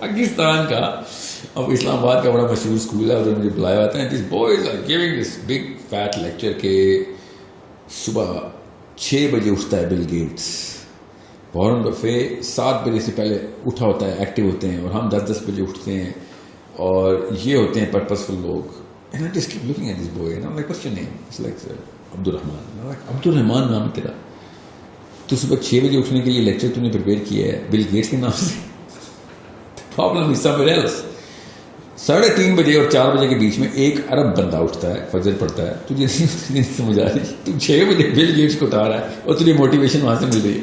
پاکستان کا. اب اسلام آباد کا بڑا مشہور اسکول ہے, ادھر مجھے بلایا جاتا ہے. This boys are giving this big fat lecture کہ صبح 6 بجے اٹھتا ہے بل گیٹس, وارن بفے 7 بجے سے پہلے اٹھا ہوتا ہے, ایکٹیو ہوتے ہیں, اور ہم 10 بجے اٹھتے ہیں, اور یہ ہوتے ہیں پرپسفل لوگ. And I just keep looking at this boy and I'm like, what's your name? It's like Abdurrahman. I'm like, Abdurrahman نام تیرا, تو صبح 6 بجے اٹھنے کے لیے لیکچر تو نے پریپیئر کیا ہے بل گیٹس کے نام سے. Problem is somewhere else. 3:30 بجے اور 4 بجے کے بیچ میں 1 ارب بندہ اٹھتا ہے, فجر پڑتا ہے, تجھے نہیں سمجھ آ رہی, تو 6 بجے بل گیٹس کو اٹھا رہا ہے اور تجھے موٹیویشن وہاں سے مل رہی ہے.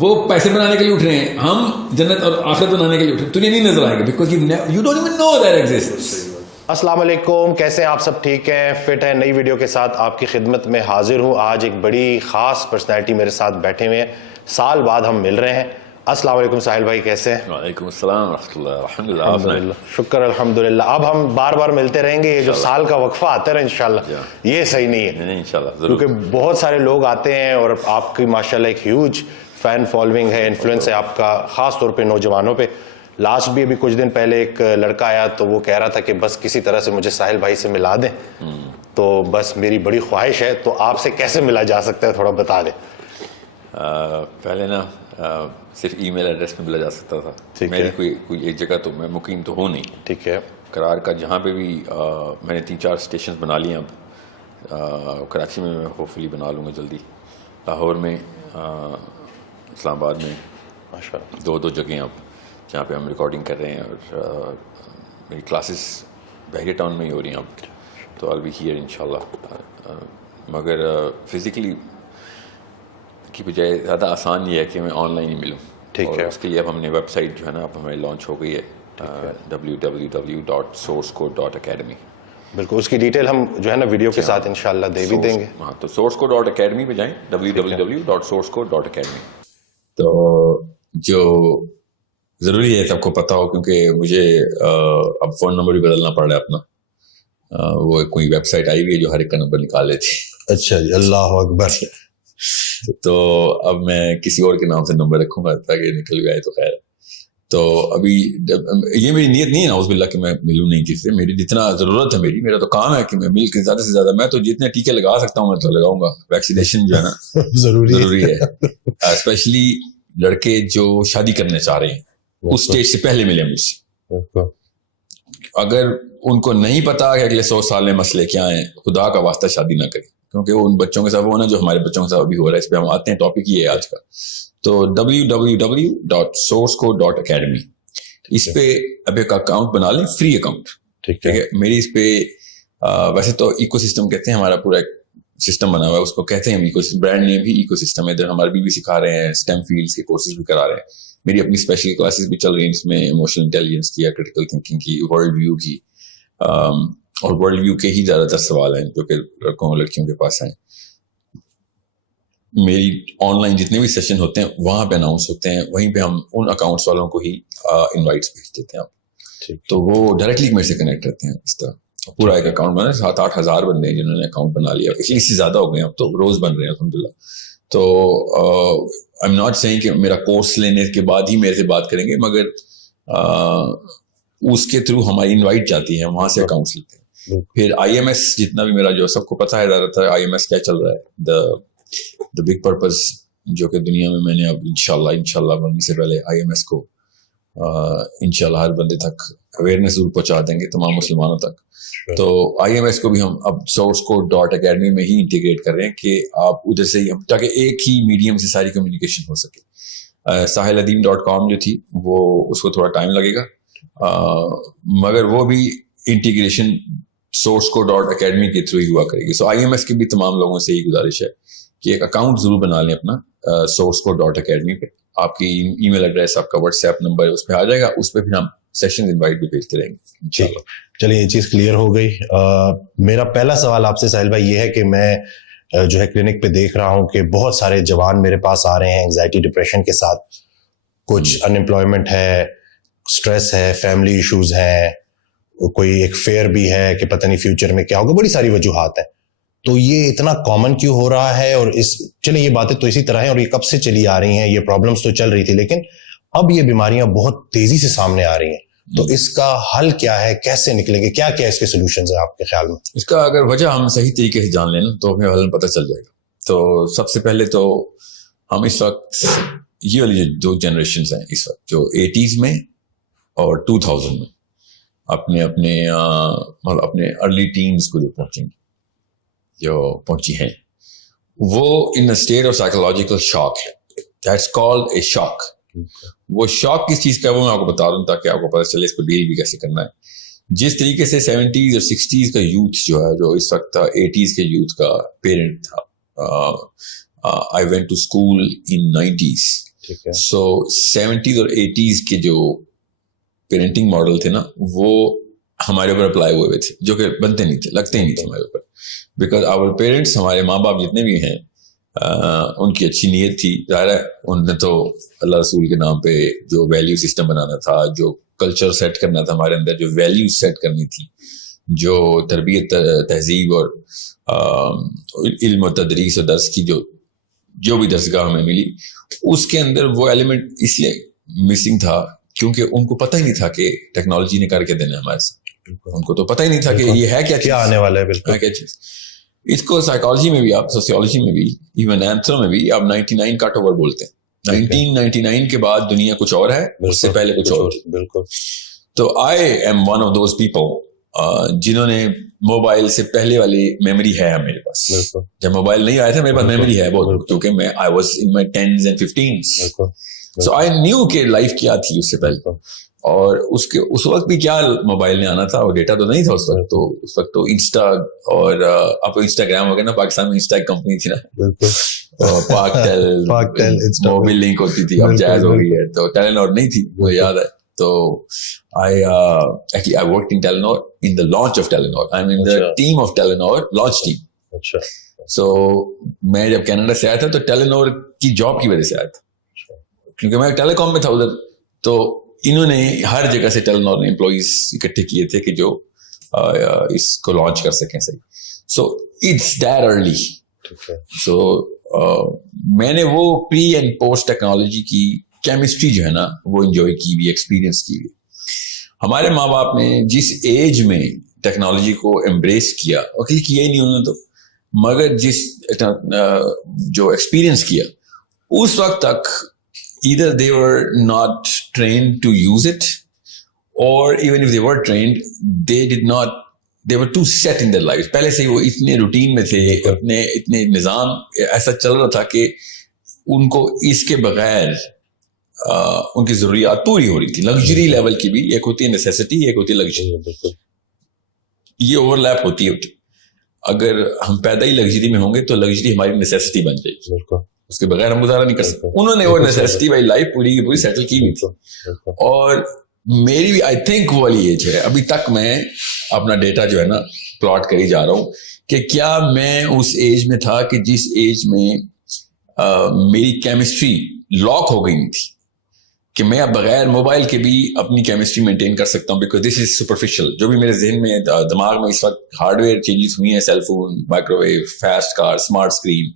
وہ پیسے بنانے کے لیے اٹھ رہے ہیں, ہم جنت اور آخرت بنانے کے لیے اٹھ رہے ہیں. تجھے نہیں نظر آئے گا because you don't even know that exists. السلام علیکم, کیسے ہیں آپ سب؟ ٹھیک ہیں, فٹ ہیں؟ نئی ویڈیو کے ساتھ آپ کی خدمت میں حاضر ہوں. آج ایک بڑی خاص پرسنالٹی میرے ساتھ بیٹھے ہوئے ہیں, سال بعد ہم مل رہے ہیں. السلام علیکم ساحل بھائی, کیسے ہیں؟ وعلیکم السلام ورحمۃ اللہ. الحمدللہ, شکر الحمدللہ. اب ہم بار بار ملتے رہیں گے, یہ جو سال کا وقفہ آتا ہے نا انشاءاللہ, یہ صحیح نہیں ہے انشاءاللہ, کیونکہ بہت سارے لوگ آتے ہیں اور آپ کی ماشاءاللہ ایک ہیوج فین فالوئنگ ہے, انفلوئنس ہے آپ کا, خاص طور پہ نوجوانوں پہ. لاسٹ بھی ابھی کچھ دن پہلے ایک لڑکا آیا تو وہ کہہ رہا تھا کہ بس کسی طرح سے مجھے ساحل بھائی سے ملا دیں, تو بس میری بڑی خواہش ہے, تو آپ سے کیسے ملا جا سکتا ہے تھوڑا بتا دیں. پہلے نا صرف ای میل ایڈریس میں ملا جا سکتا تھا. میری کوئی ایک جگہ تو میں مقیم تو ہوں نہیں, ٹھیک ہے, قرار کا جہاں پہ بھی میں نے 3-4 اسٹیشنز بنا لیے. اب کراچی میں ہوپ فلی بنا لوں گا جلدی, لاہور میں, اسلام آباد میں, ماشاء اللہ 2 جگہیں اب جہاں پہ ہم ریکارڈنگ کر رہے ہیں, اور میری کلاسز بحریہ ٹاؤن میں ہی ہو رہی ہیں اب, تو آل بی ہیئر انشاءاللہ. مگر فزیکلی کی بجائے زیادہ آسان یہ ہے کہ میں آن لائن ہی ملوں. ٹھیک ہے, اس کے لیے اب ہم نے ویب سائٹ جو ہے نا اب ہماری لانچ ہو گئی ہے, www.sourcecode.academy. بالکل, اس کی ڈیٹیل ہم جو ہے نا ویڈیو کے ساتھ انشاءاللہ دے بھی دیں گے. ہاں, تو sourcecode.academy پہ جائیں, www.sourcecode.academy. تو جو ضروری ہے سب کو پتا ہو, کیونکہ مجھے اب فون نمبر بھی بدلنا پڑ رہا ہے اپنا. وہ کوئی ویب سائٹ آئی ہوئی ہے جو ہر ایک کا نمبر نکال لیتی. اچھا جی, اللہ اکبر. تو اب میں کسی اور کے نام سے نمبر رکھوں گا تاکہ نکل گیا ہے تو خیر. تو ابھی یہ میری نیت نہیں ہے نعوذ باللہ کہ میں ملوں نہیں کسی سے. میری جتنا ضرورت ہے, میرا تو کام ہے کہ میں مل کے زیادہ سے زیادہ, میں تو جتنے ٹیکے لگا سکتا ہوں میں تو لگاؤں گا. ویکسینیشن جو ہے نا ضروری ہے, اسپیشلی لڑکے جو شادی کرنے چاہ رہے ہیں اس اسٹیج سے پہلے ملے مجھ سے. اگر ان کو نہیں پتا کہ اگلے 100 سال میں مسئلے کیا ہیں, خدا کا واسطہ شادی نہ کریں, کیونکہ ان بچوں کے ساتھ وہ نا جو ہمارے بچوں کے ساتھ ابھی ہو رہا ہے. اس پہ ہم آتے ہیں, ٹاپک یہ ہے آج کا. تو www.sourcecode.academy, اس پہ اب ایک اکاؤنٹ بنا لیں, فری اکاؤنٹ. ٹھیک ہے, میری اس پہ ویسے تو ایکو سسٹم کہتے ہیں, ہمارا پورا ایک سسٹم بنا ہوا ہے, اس کو کہتے ہیں ایکو سسٹم. برانڈ نیم بھی ایکو سسٹم ہے. ادھر ہمارے بھی سکھا رہے ہیں, اسٹیم فیلڈس کے کورسز بھی کرا رہے ہیں. میری اپنی اسپیشل کلاسز بھی چل رہی ہیں جس میں ایموشنل انٹیلیجنس کی, کریٹیکل تھنکنگ کی, ورلڈ ویو کی, اور ورلڈ ویو کے ہی زیادہ تر سوال ہیں جو کہ لڑکوں اور لڑکیوں کے پاس ہیں. میری آن لائن جتنے بھی سیشن ہوتے ہیں وہاں پہ اناؤنس ہوتے ہیں, وہیں پہ ہم ان اکاؤنٹس والوں کو ہی انوائٹس بھیج دیتے ہیں. تو وہ ڈائریکٹلی میرے سے کنیکٹ رہتے ہیں. اس طرح پورا ایک اکاؤنٹ بنا, 7-8 ہزار بندے ہیں جنہوں نے اکاؤنٹ بنا لیا. اس سے زیادہ ہو گئے ہیں اب تو, روز بن رہے ہیں الحمدللہ. تو آئی ایم ناٹ سیئنگ کہ میرا کورس لینے کے بعد ہی میرے سے بات کریں گے, مگر اس کے تھرو ہماری انوائٹ جاتی ہے, وہاں سے اکاؤنٹس لیتے ہیں. پھر آئی ایم ایس جتنا بھی میرا جو سب کو پتا ہے زیادہ تر آئی ایم ایس کیا چل رہا ہے, دا بگ پرپز, جو کہ دنیا میں نے اب انشاءاللہ بننے سے پہلے آئی ایم ایس کو انشاءاللہ ہر بندے تک اویئرنیس ضرور پہنچا دیں گے, تمام مسلمانوں تک. تو آئی ایم ایس کو بھی ہم اب sourcecode.academy میں ہی انٹیگریٹ کر رہے ہیں کہ آپ ادھر سے ہی, تاکہ ایک ہی میڈیم سے ساری کمیونیکیشن ہو سکے. sahiladeen.com جو تھی وہ, اس کو تھوڑا ٹائم لگے گا, مگر وہ بھی انٹیگریشن sourcecode.academy کے تھرو ہی ہوا کرے گی. سو آئی ایم ایس کی بھی تمام لوگوں سے یہی گزارش ہے کہ ایک اکاؤنٹ ضرور بنا لیں اپنا sourcecode.academy پہ. آپ کی ای میل ایڈریس, آپ کا واٹس ایپ نمبر اس پہ آ جائے گا, اس پہ پھر ہم سیشن انوائٹ بھی بھیجتے رہیں گے. چلیے یہ چیز کلیئر ہو گئی. میرا پہلا سوال آپ سے ساحل بھائی یہ ہے کہ میں جو ہے کلینک پہ دیکھ رہا ہوں کہ بہت سارے جوان میرے پاس آ رہے ہیں انگزائٹی ڈپریشن کے ساتھ. کچھ ان امپلائمنٹ ہے, اسٹریس ہے, فیملی ایشوز ہیں, کوئی ایک فیئر بھی ہے کہ پتہ نہیں فیوچر میں کیا ہوگا, بڑی ساری وجوہات ہیں. تو یہ اتنا کامن کیوں ہو رہا ہے؟ اور چلیں یہ باتیں تو اسی طرح ہیں اور یہ کب سے چلی آ رہی ہیں, یہ پرابلمس تو چل رہی تھی, لیکن اب یہ بیماریاں بہت تیزی سے سامنے آ رہی ہیں, تو اس کا حل کیا ہے, کیسے نکلیں گے, کیا کیا اس کے سولوشنز ہیں آپ کے خیال میں؟ اس کا اگر وجہ ہم صحیح طریقے سے جان لیں نا تو ہمیں حل پتہ چل جائے گا. تو سب سے پہلے تو ہم اس وقت یہ والی جو 2 جنریشنز ہیں اس وقت جو 80s میں اور 2000 میں اپنے ارلی ٹینز کو جو پہنچیں گی, جو پہنچی ہیں, وہ ان اسٹیٹ آف سائیکولوجیکل شاک ہے. دیٹس کالڈ اے شاک. وہ شاک کس چیز کا ہے وہ میں آپ کو بتا دوں تاکہ آپ کو پتہ چلے اس کو ڈیل بھی کیسے کرنا ہے. جس طریقے سے 70s اور 60s کا یوتھ جو ہے, جو اس وقت 80s کے یوتھ کا پیرنٹ تھا, I went to school in 90s, so 70s اور 80s کے جو پیرنٹنگ ماڈل تھے نا وہ ہمارے اوپر اپلائی ہوئے تھے, جو کہ بنتے نہیں تھے, لگتے ہی نہیں تھے ہمارے اوپر. بیکاز آور پیرنٹس, ہمارے ماں باپ جتنے بھی ہیں, ان کی اچھی نیت تھی, ظاہر ہے ان نے تو اللہ رسول کے نام پہ جو ویلیو سسٹم بنانا تھا, جو کلچر سیٹ کرنا تھا ہمارے اندر, جو ویلیو سیٹ کرنی تھی, جو تربیت تہذیب اور علم و تدریس و درس کی جو بھی درسگاہ ہمیں ملی, اس کے اندر وہ ایلیمنٹ اس لیے مسنگ تھا کیونکہ ان کو پتہ ہی نہیں تھا کہ ٹیکنالوجی نے کر کے دینا ہمارے ساتھ. ان کو تو پتہ ہی نہیں تھا کہ یہ ہے کیا آنے والا ہے. بالکل کیا چیز. اس کو سائیکالوجی میں بھی, آپ سوسیولوجی میں بھی, ایون اینتھرو میں بھی آپ 99 کٹ اوور بولتے ہیں. 1999 کے بعد دنیا کچھ اور ہے, اس سے پہلے کچھ اور. بالکل. تو I am one of those people جنہوں نے موبائل سے پہلے والی میموری ہے میرے پاس. جب موبائل نہیں آیا تھا میرے پاس میموری ہے بہت, کیونکہ میں I was in my 10s and 15s. So I knew کہ لائف کیا تھی اس سے پہلے, اور اس وقت بھی کیا موبائل نے آنا تھا, اور ڈیٹا تو نہیں تھا اس وقت. تو اس وقت تو انسٹا, اور اب انسٹاگرام ہو گیا نا, پاکستان میں انسٹا ایک کمپنی تھی نا, پاک ٹیل موبائل لنک ہوتی تھی, اب جائز ہو گئی ہے. تو ٹیلینور نہیں تھی, مجھے یاد ہے. تو I worked in Telenor in the launch of Telenor. I'm in the team of Telenor, launch team. So میں جب کینیڈا سے آیا تھا تو ٹیلینور کی جاب کی وجہ سے آیا تھا, کیونکہ میں ٹیلی کام میں تھا ادھر. تو انہوں نے ہر جگہ سے ٹیلینور نے امپلائیز اکٹھے کیے تھے کہ جو اس کو لانچ کر سکیں صحیح. So it's that early. So میں نے وہ پری اینڈ پوسٹ ٹیکنالوجی کی کیمسٹری جو ہے نا وہ انجوائے کی بھی, ایکسپیرینس کی بھی. ہمارے ماں باپ نے جس ایج میں ٹیکنالوجی کو امبریس کیا, اور کیا ہی نہیں انہوں نے تو, مگر جس جو ایکسپیرینس کیا اس وقت تک either they were not trained to use it, or even if they were trained, they were too set in their lives. پہلے سے وہ اتنے روٹین میں تھے, اتنے نظام ایسا چل رہا تھا کہ ان کو اس کے بغیر ان کی ضروریات پوری ہو رہی تھی. لگژری لیول کی بھی, ایک ہوتی ہے نیسیسٹی, ایک ہوتی ہے لگژری. یہ اوور لیپ ہوتی ہے. اگر ہم پیدا ہی لگژری میں ہوں گے تو لگژری ہماری نیسیسٹی بن جائے گی, اس کے بغیر ہم گزارا نہیں کر سکتے. انہوں نے وہ نیسیسٹی والی لائف پوری کی پوری سیٹل کی ہوئی تھی. اور میری بھی آئی تھنک وہ والی ایج ہے, ابھی تک میں اپنا ڈیٹا جو ہے نا پلاٹ کری جا رہا ہوں کہ کیا میں اس ایج میں تھا کہ جس ایج میں میری کیمسٹری لاک ہو گئی تھی کہ میں اب بغیر موبائل کے بھی اپنی کیمسٹری مینٹین کر سکتا ہوں, بیکاز دس از سپرفیشل. جو بھی میرے ذہن میں دماغ میں اس وقت ہارڈ ویئر چینجز ہوئی ہیں, cell phone, microwave, fast car, smart screen,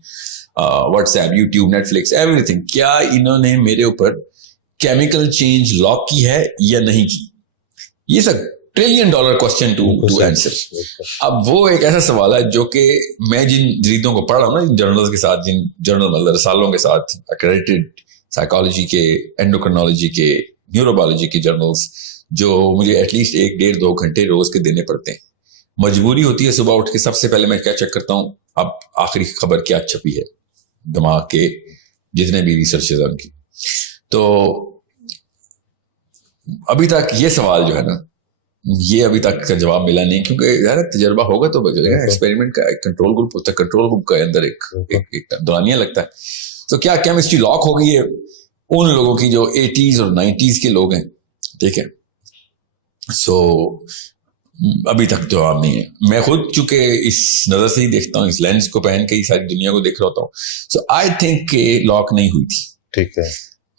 WhatsApp, YouTube, Netflix, everything, کیا انہوں نے میرے اوپر کیمیکل چینج لاک کی ہے یا نہیں کی؟ یہ سب $1 ٹریلین کوسچن ٹو آنسر. اب وہ ایک ایسا سوال ہے جو کہ میں جن جریدوں کو پڑھ رہا ہوں نا, جن جرنلز کے ساتھ, جن جرنل مطلب رسالوں کے ساتھ, ایکریڈیٹڈ سائیکالوجی کے, اینڈوکرنالوجی کے, نیوروبیولوجی کے جرنلز, جو مجھے ایٹ لیسٹ 1-1.5-2 گھنٹے روز کے دینے پڑتے ہیں. مجبوری ہوتی ہے صبح اٹھ کے سب سے پہلے میں کیا چیک کرتا ہوں, اب آخری خبر کیا چھپی ہے دماغ کے جتنے بھی ریسرچز ہیں ان کی. تو ابھی تک یہ سوال جو ہے نا, یہ ابھی تک کا جواب ملا نہیں, کیونکہ یار تجربہ ہوگا تو بچے گا. ایکسپیریمنٹ کا ایک کنٹرول گروپ ہوتا ہے, کنٹرول گروپ کے اندر ایک دورانیہ لگتا ہے. تو کیا کیمسٹری لاک ہو گئی ہے ان لوگوں کی جو 80s اور 90s کے لوگ ہیں, ٹھیک ہے. سو ابھی تک جواب نہیں ہے. میں خود چونکہ اس نظر سے ہی دیکھتا ہوں, اس لینس کو پہن کے ہی ساری دنیا کو دیکھ رہا ہوتا ہوں. سو آئی تھنک کہ لاک نہیں ہوئی تھی. ٹھیک ہے.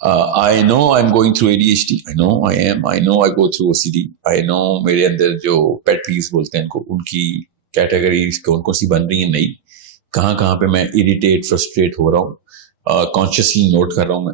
I know I'm going through ADHD. I know I am. I know I go through OCD. I know میرے اندر جو pet peeves بولتے ہیں ان کی کیٹیگریز کون کون سی بن رہی ہیں, نہیں کہاں پہ میں اریٹیٹ فرسٹریٹ ہو رہا ہوں. کانشیسلی نوٹ کر رہا ہوں میں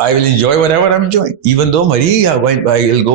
I will enjoy whatever I'm enjoying. Even though Mari, I will go,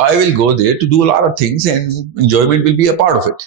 I will go there to do a lot of things and enjoyment will be a part of it.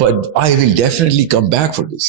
But I will definitely come back for this.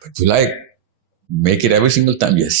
But will I make it every single time? Yes.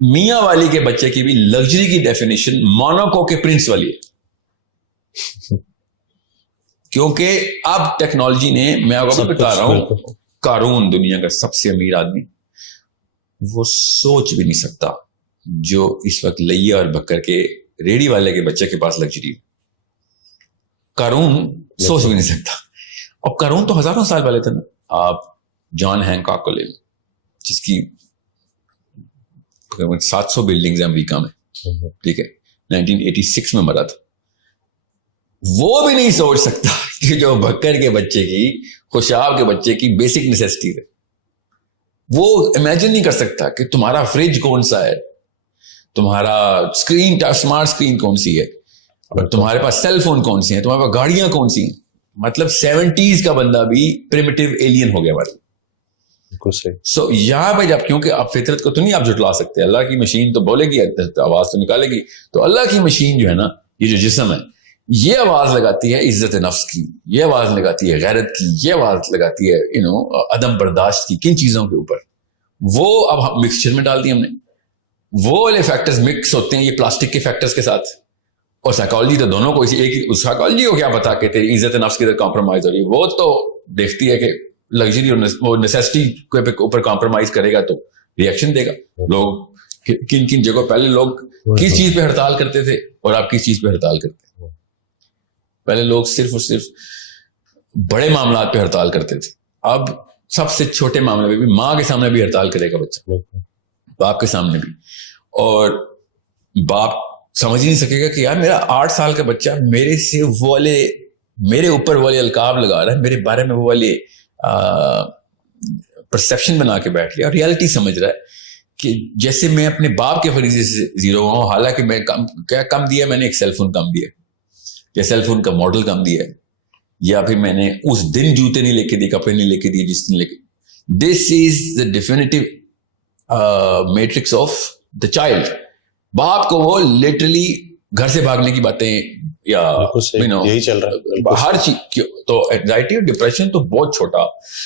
میاں والی کے بچے کی بھی luxury کی definition Monaco کے prince والی ہے. کیونکہ اب ٹیکنالوجی نے, میں آپ کو بتا رہا ہوں, قارون دنیا کا سب سے امیر آدمی, وہ سوچ بھی نہیں سکتا جو اس وقت لیا اور بکر کے ریڑی والے کے بچے کے پاس لگژری. قارون سوچ بھی نہیں سکتا. اب قارون تو ہزاروں سال والے تھے نا. آپ جان ہینکاک کو لے لیں, جس کی 700 بلڈنگز ہیں امریکہ میں, ٹھیک ہے, 1986 میں مرا تھا. وہ بھی نہیں سوچ سکتا کہ جو بکر کے بچے کی, خوشاب کے بچے کی بیسک نیسیسٹیز ہے, وہ امیجن نہیں کر سکتا کہ تمہارا فریج کون سا ہے, تمہارا اسکرین اسمارٹ اسکرین کون سی ہے, اور تمہارے پاس سیل فون کون سی ہیں, تمہارے پاس گاڑیاں کون سی ہیں. مطلب 70s کا بندہ بھی پریمیٹیو ایلین ہو گیا ہمارے. سو یہاں پہ جب, کیونکہ آپ فطرت کو تو نہیں آپ جھٹلا سکتے, اللہ کی مشین تو بولے گی, آواز تو نکالے گی. تو اللہ کی مشین جو ہے نا, یہ جو جسم ہے, یہ آواز لگاتی ہے عزت نفس کی, یہ آواز لگاتی ہے غیرت کی, یہ آواز لگاتی ہے عدم برداشت کی. کن چیزوں کے اوپر؟ وہ اب مکسچر میں ڈال دی ہم نے. وہ والے فیکٹرز مکس ہوتے ہیں یہ پلاسٹک کے فیکٹرز کے ساتھ. اور سائیکالوجی تو دونوں کو ایک, سائیکالوجی کو کیا پتا کہ تیری عزت نفس کی طرف کمپرومائز ہو رہی ہے. وہ تو دیکھتی ہے کہ لگژری اور نیسیسٹی کے اوپر کمپرومائز کرے گا تو ریئیکشن دے گا. لوگ کن کن جگہوں, پہلے لوگ کس چیز پہ ہڑتال کرتے تھے اور آپ کس چیز پہ ہڑتال کرتے ہیں؟ پہلے لوگ صرف اور صرف بڑے معاملات پہ ہڑتال کرتے تھے. اب سب سے چھوٹے معاملے پہ بھی, ماں کے سامنے بھی ہڑتال کرے گا بچہ, باپ کے سامنے بھی. اور باپ سمجھ ہی نہیں سکے گا کہ یار میرا 8 سال کا بچہ میرے سے وہ والے, میرے اوپر والے القاب لگا رہا ہے, میرے بارے میں وہ والے پرسیپشن بنا کے بیٹھ لیا, ریالٹی سمجھ رہا ہے کہ جیسے میں اپنے باپ کے فریضے سے زیرو ہوا ہوں, حالانکہ میں کم دیا, میں نے ایک سیل فون کم دیا, یا سیل فون کا ماڈل کم دیا ہے, یا پھر میں نے اس دن جوتے نہیں لے کے دیے, کپڑے نہیں لے کے دیے جس دن لے کے. This is the definitive matrix of the child. باپ کو وہ لٹرلی گھر سے بھاگنے کی باتیں, یا یہی چل رہا ہے ہر چیز. تو اینگزائٹی اور ڈپریشن تو بہت چھوٹا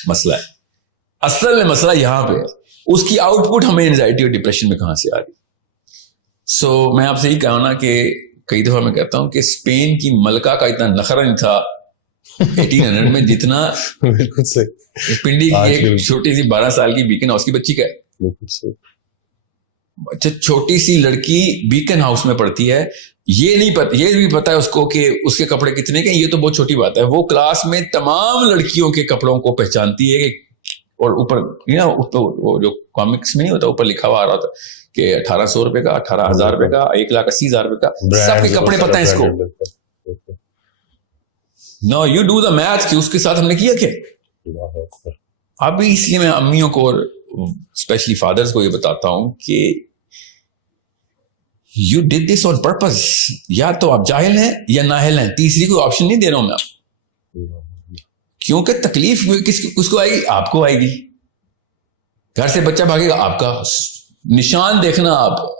مسئلہ ہے, اصل میں مسئلہ یہاں پہ ہے. اس کی آؤٹ پٹ ہمیں اینگزائٹی اور ڈپریشن میں کہاں سے آ رہی. سو میں آپ سے یہی کہا نا کہ کئی دفعہ میں کہتا ہوں کہ اسپین کی ملکہ کا اتنا نخرہ نہیں تھا 1800 میں جتنا بالکل صحیح پنڈی کی ایک چھوٹی سی 12 سال کی بیکن ہاؤس کی بچی کا ہے. بالکل صحیح. اچھا, چھوٹی سی لڑکی بیکن ہاؤس میں پڑھتی ہے, یہ نہیں پتا, یہ بھی پتا ہے اس کو کہ اس کے کپڑے کتنے کے, یہ تو بہت چھوٹی بات ہے. وہ کلاس میں تمام لڑکیوں کے کپڑوں کو پہچانتی ہے کہ, اور اوپر وہ جو کامکس میں نہیں ہوتا, اوپر لکھا ہوا آ رہا ہوتا کہ 1800 روپے کا, 18,000 روپے کا, 1,80,000 روپے کا, سب کے کپڑے پتہ ہیں اس کو. نو یو ڈو دا میتھ کہ اس کے ساتھ ہم نے کیا کیا. اب اس لیے میں امیوں کو اور اسپیشلی فادرز کو یہ بتاتا ہوں کہ you did this on purpose. یا تو آپ جاہل ہیں یا نااہل ہیں, تیسری کوئی آپشن نہیں دے رہا ہوں میں آپ. کیونکہ تکلیف کس کو آئے گی؟ آپ کو آئے گی. گھر سے بچہ بھاگے گا, آپ کا نشان دیکھنا,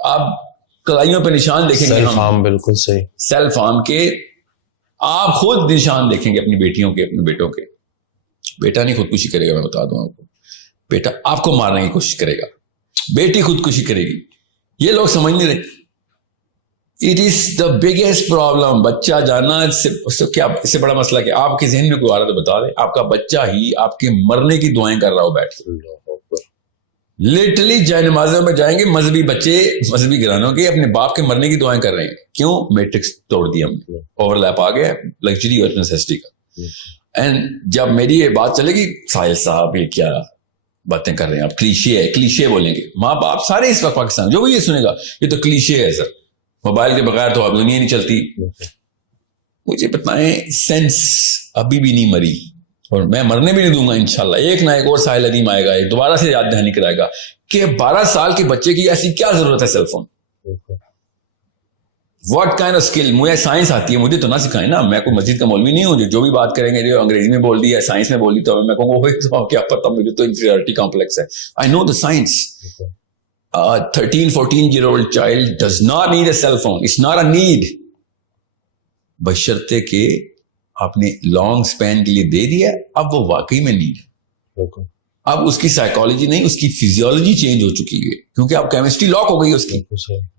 آپ کلائیوں پہ نشان دیکھیں گے. سیلف ہارم, بالکل صحیح, سیلف ہارم کے آپ خود نشان دیکھیں گے اپنی بیٹیوں کے, اپنے بیٹوں کے. بیٹا نہیں خودکشی کرے گا, میں بتا دوں آپ کو. بیٹا آپ کو مارنے کی کوشش کرے گا, بیٹی خودکشی کرے گی. یہ لوگ سمجھ نہیں رہے. It is the biggest problem. بچہ جانا کیا اس سے بڑا مسئلہ کیا؟ آپ کے ذہن میں کوئی آ رہا تو بتا دیں. آپ کا بچہ ہی آپ کے مرنے کی دعائیں کر رہا ہو بیٹھ کے. لٹرلی جائے نمازوں میں جائیں گے مذہبی بچے, مذہبی گھرانوں کے, اپنے باپ کے مرنے کی دعائیں کر رہے ہیں. کیوں؟ میٹرکس توڑ دیا ہم نے, اوور لیپ آ گیا لگژری اور نیسیسٹی کا. اینڈ جب میری یہ بات چلے گی, ساحل صاحب یہ کیا باتیں کر رہے ہیں آپ, کلیشے ہے, کلیشے بولیں گے ماں باپ سارے اس وقت پاکستان, جو بھی یہ سنے گا یہ تو کلیشے ہے سر, موبائل کے بغیر تو اب دنیا نہیں چلتی. مجھے بتائیں, سینس ابھی بھی نہیں مری, اور میں مرنے بھی نہیں دوں گا انشاءاللہ. ایک نہ ایک اور ساحل ندیم آئے گا, ایک دوبارہ سے یاد دہانی کرائے گا کہ 12 سال کے بچے کی ایسی کیا ضرورت ہے cell phone. What kind of skill. مجھے سائنس آتی ہے, مجھے تو نہ سکھائیں نا. میں کوئی مسجد کا مولوی نہیں ہوں جو بھی بات کریں گے جو انگریزی میں بول دی ہے, سائنس میں بول دی, تو میں کہوں گا کیا پتا, مجھے تو انفیریورٹی کمپلیکس ہے. آئی نو دا science. 13-14-year-old child does not need a cell phone. It's not a need. بشرطے کہ آپ نے لانگ سپین کے لیے دے دیا, اب وہ واقعی میں نیڈ ہے. اب اس کی سائیکالوجی نہیں, اس کی فزیولوجی چینج ہو چکی ہے, کیونکہ اب کیمسٹری لاک ہو گئی ہے اس کی.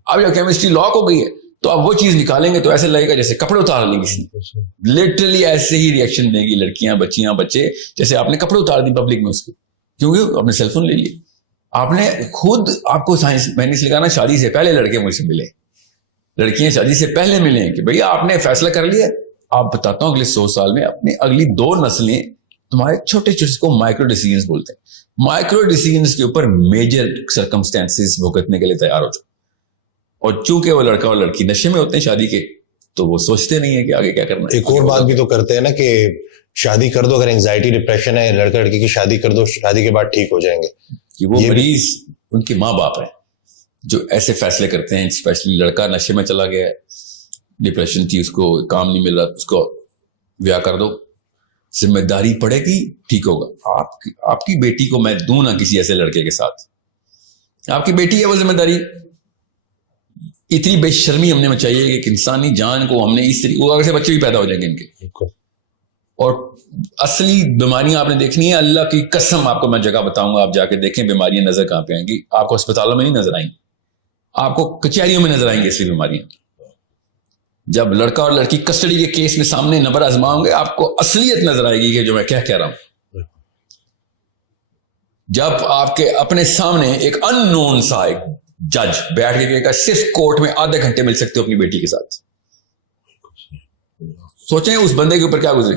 اب جب کیمسٹری لاک ہو گئی ہے تو اب وہ چیز نکالیں گے تو ایسے لگے گا جیسے کپڑے اتار لیں کسی نے. لٹرلی ایسے ہی ریئیکشن دیں گی لڑکیاں, بچیاں, بچے, جیسے آپ نے کپڑے اتار دی پبلک میں اس کے, کیونکہ آپ نے سیل فون لے لیے. آپ نے خود, آپ کو سائنس میں نے سکھانا, شادی سے پہلے لڑکے مجھ سے ملے, لڑکیاں شادی سے پہلے ملیں کہ بھئی آپ نے فیصلہ کر لیا. آپ بتاتا ہوں اگلے 100 سال میں اپنی اگلی 2 نسلیں تمہارے چھوٹے چھوٹے کو مائکرو ڈیسیژنز بولتے ہیں, مائکرو ڈیسیژنز کے اوپر میجر سرکمسٹانسز بھگتنے کے لیے تیار ہو چکے. اور چونکہ وہ لڑکا اور لڑکی نشے میں ہوتے ہیں شادی کے, تو وہ سوچتے نہیں ہیں کہ آگے کیا کرنا ہے. ایک اور بات بھی تو کرتے ہیں نا کہ شادی کر دو, اگر اینگزائٹی ڈپریشن ہے, لڑکا لڑکی کی شادی کر دو, شادی کے بعد ٹھیک ہو جائیں گے. کہ وہ مریض ان کے ماں باپ ہیں جو ایسے فیصلے کرتے ہیں. اسپیشلی لڑکا نشے میں چلا گیا ہے, ڈپریشن تھی, اس کو کام نہیں مل رہا, اس کو بیاہ کر دو, ذمہ داری پڑے گی, ٹھیک ہوگا. آپ کی بیٹی کو میں دوں نہ کسی ایسے لڑکے کے ساتھ, آپ کی بیٹی ہے وہ ذمہ داری. اتنی بے شرمی ہم نے چاہیے کہ ایک انسانی جان کو ہم نے اس طریقے, وہ سے بچے بھی پیدا ہو جائیں گے ان کے. اور اصلی بیماریاں آپ نے دیکھنی ہے, اللہ کی قسم آپ کو میں جگہ بتاؤں گا, آپ جا کے دیکھیں بیماریاں نظر کہاں پہ آئیں گی. آپ کو اسپتالوں میں نہیں نظر آئیں گی, آپ کو کچہریوں میں نظر آئیں گی اصلی بیماریاں. جب لڑکا اور لڑکی کسٹڈی کے کیس میں سامنے نبر آزماؤں گے, آپ کو اصلیت نظر آئے گی کہ جو میں کہہ رہا ہوں. جب آپ کے اپنے سامنے ایک ان نون سا ایک جج بیٹھ کے کہے گا صرف کورٹ میں آدھے گھنٹے مل سکتے ہو اپنی بیٹی کے ساتھ, سوچیں اس بندے کے اوپر کیا گزرے.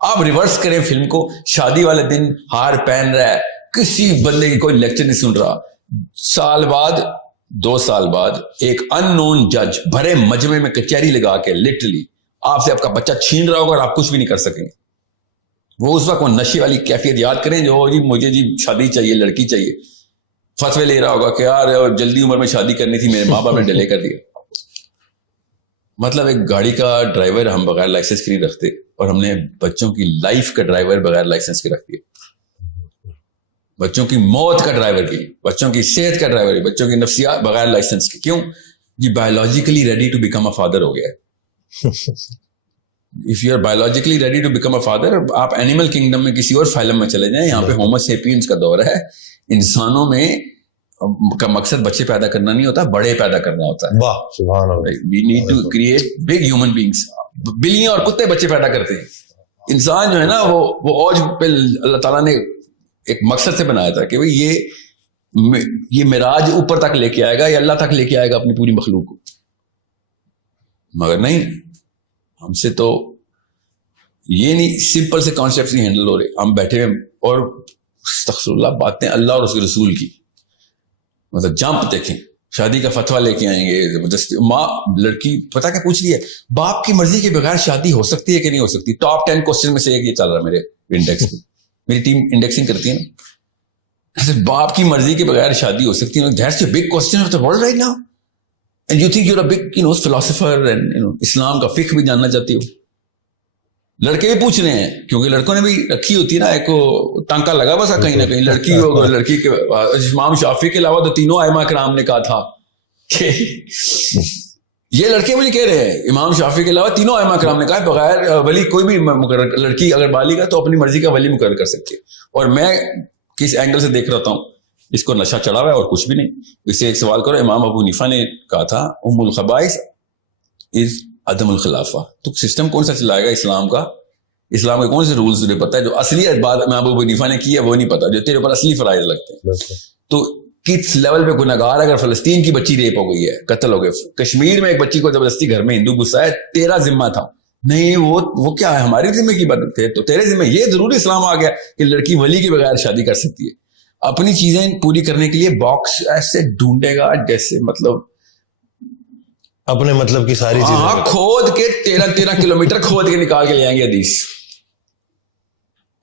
آپ ریورس کریں فلم کو, شادی والے دن ہار پہن رہا ہے, کسی بندے کی کوئی لیکچر نہیں سن رہا. سال بعد 2 سال بعد ایک ان نون جج بھرے مجمع میں کچہری لگا کے لٹرلی آپ سے آپ کا بچہ چھین رہا ہوگا اور آپ کچھ بھی نہیں کر سکیں گے. وہ اس وقت وہ نشے والی کیفیت یاد کریں جو جی مجھے جی شادی چاہیے, لڑکی چاہیے, فتوے لے رہا ہوگا کہ یار جلدی عمر میں شادی کرنی تھی, میرے ماں باپ نے ڈیلے کر دیا. مطلب ایک گاڑی کا ڈرائیور ہم بغیر لائسنس کے نہیں رکھتے, اور ہم نے بچوں کی لائف کا ڈرائیور بغیر لائسنس کے رکھ دیا. بچوں کی موت کا ڈرائیور کی, بچوں کی صحت کا ڈرائیور, بچوں کی نفسیات بغیر لائسنس کے. کیوں؟ جی biologically ready to become a father ہو گیا ہے. If you are biologically ready to become a father, آپ اینیمل کنگڈم میں کسی اور فائلم میں چلے جائیں, یہاں پہ ہومو سیپینز کا دور ہے. انسانوں میں کا مقصد بچے پیدا کرنا نہیں ہوتا, بڑے پیدا کرنا ہوتا ہے. واہ سبحان اللہ. We need to create big human beings. بلیاں اور کتے بچے پیدا کرتے ہیں. انسان جو ہے نا وہ اوج پہ اللہ تعالیٰ نے ایک مقصد سے بنایا تھا کہ یہ معراج اوپر تک لے کے آئے گا, یہ اللہ تک لے کے آئے گا اپنی پوری مخلوق کو. مگر نہیں, ہم سے تو یہ نہیں, سمپل سے کانسیپٹس نہیں ہینڈل ہو رہے. ہم بیٹھے ہوئے اور استغفر اللہ باتیں اللہ اور اس کے رسول کی, مطلب جمپ دیکھیں, شادی کا فتویٰ لے کے آئیں گے زبردستی. ماں لڑکی پتہ کیا پوچھ رہی ہے, باپ کی مرضی کے بغیر شادی ہو سکتی ہے کہ نہیں ہو سکتی. ٹاپ 10 کوسچن میں سے ایک یہ چل رہا ہے میرے انڈیکس پہ, میری ٹیم انڈیکسنگ کرتی ہے نا. باپ کی مرضی کے بغیر شادی ہو سکتی ہے, that's a big question of the world right now, and you think you are a big philosopher and اسلام کا فقہ بھی جاننا چاہتی ہو. لڑکے بھی پوچھ رہے ہیں, کیونکہ لڑکوں نے بھی رکھی ہوتی ہے نا ایک ٹانکا لگا بسا کہیں نہ کہیں. لڑکی ہو, لڑکی کے امام شافعی کے علاوہ تو تینوں ائمہ کرام نے کہا تھا کہ یہ لڑکے مجھے کہہ رہے ہیں, امام شافعی کے علاوہ تینوں ائمہ کرام نے کہا بغیر ولی کوئی بھی مقرر, لڑکی اگر بالغ ہے تو اپنی مرضی کا ولی مقرر کر سکتی ہے. اور میں کس اینگل سے دیکھ رہا ہوں, اس کو نشہ چڑھا ہوا ہے اور کچھ بھی نہیں. اس سے ایک سوال کرو, امام ابو حنیفہ نے کہا تھا ام الخبائث از عدم الخلافہ. تو سسٹم کون سا چلائے گا اسلام کا؟ اسلام کے کون سے رولز تجھے پتہ ہے؟ جو اصلی بات امام ابو حنیفہ نے کی ہے وہ نہیں پتا, جو تیرے اوپر اصلی فرائض لگتے ہیں. تو کس لیول پہ گناہگار, اگر فلسطین کی بچی ریپ ہو گئی ہے, قتل ہو گئے, کشمیر میں ایک بچی کو زبردستی گھر میں ہندو گھسا ہے, تیرا ذمہ تھا نہیں, وہ کیا ہے ہمارے ذمہ کی بات تھے, تو تیرے ذمہ. یہ ضروری اسلام آ گیا کہ لڑکی ولی کے بغیر شادی کر سکتی ہے. اپنی چیزیں پوری کرنے کے لیے باکس ایسے ڈھونڈے گا جیسے مطلب اپنے مطلب کی ساری چیزیں کھود کے 13 کلومیٹر کھود کے نکال کے لے آئیں گے حدیث.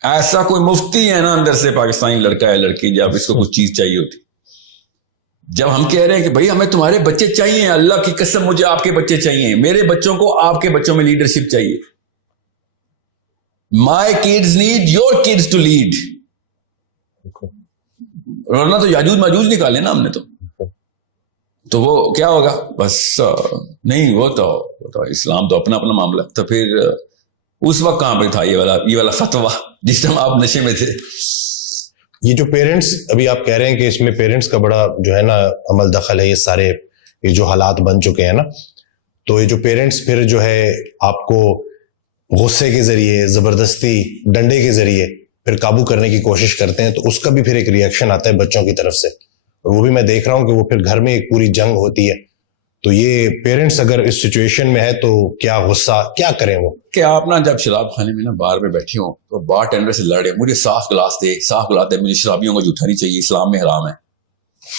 ایسا کوئی مفتی ہے نا اندر سے پاکستانی لڑکا ہے لڑکی, جب اس کو کچھ چیز چاہیے ہوتی, جب ہم کہہ رہے ہیں کہ بھائی ہمیں تمہارے بچے چاہیے, اللہ کی قسم مجھے آپ کے بچے چاہیے, میرے بچوں کو آپ کے بچوں میں لیڈرشپ چاہیے. My kids need your kids to lead. ورنہ تو یاجوج ماجوج نکالے نا ہم نے, تو وہ کیا ہوگا بس نہیں. وہ تو اسلام تو اپنا اپنا معاملہ. تو پھر اس وقت کہاں پہ تھا یہ والا فتویٰ جس ٹائم آپ نشے میں تھے؟ یہ جو پیرنٹس ابھی آپ کہہ رہے ہیں کہ اس میں پیرنٹس کا بڑا جو ہے نا عمل دخل ہے، یہ سارے یہ جو حالات بن چکے ہیں نا، تو یہ جو پیرنٹس پھر جو ہے آپ کو غصے کے ذریعے، زبردستی، ڈنڈے کے ذریعے پھر قابو کرنے کی کوشش کرتے ہیں، تو اس کا بھی پھر ایک ریئیکشن آتا ہے بچوں کی طرف سے، اور وہ بھی میں دیکھ رہا ہوں کہ وہ پھر گھر میں ایک پوری جنگ ہوتی ہے. تو یہ پیرنٹس اگر اس سچویشن میں ہے تو کیا غصہ کیا کریں وہ؟ کہ آپ نا جب شراب خانے میں نا بار میں بیٹھے ہوں تو بار ٹینڈر سے لڑے، مجھے صاف گلاس دے، مجھے شرابیوں کو جھوٹا نہیں چاہیے، اسلام میں حرام ہے.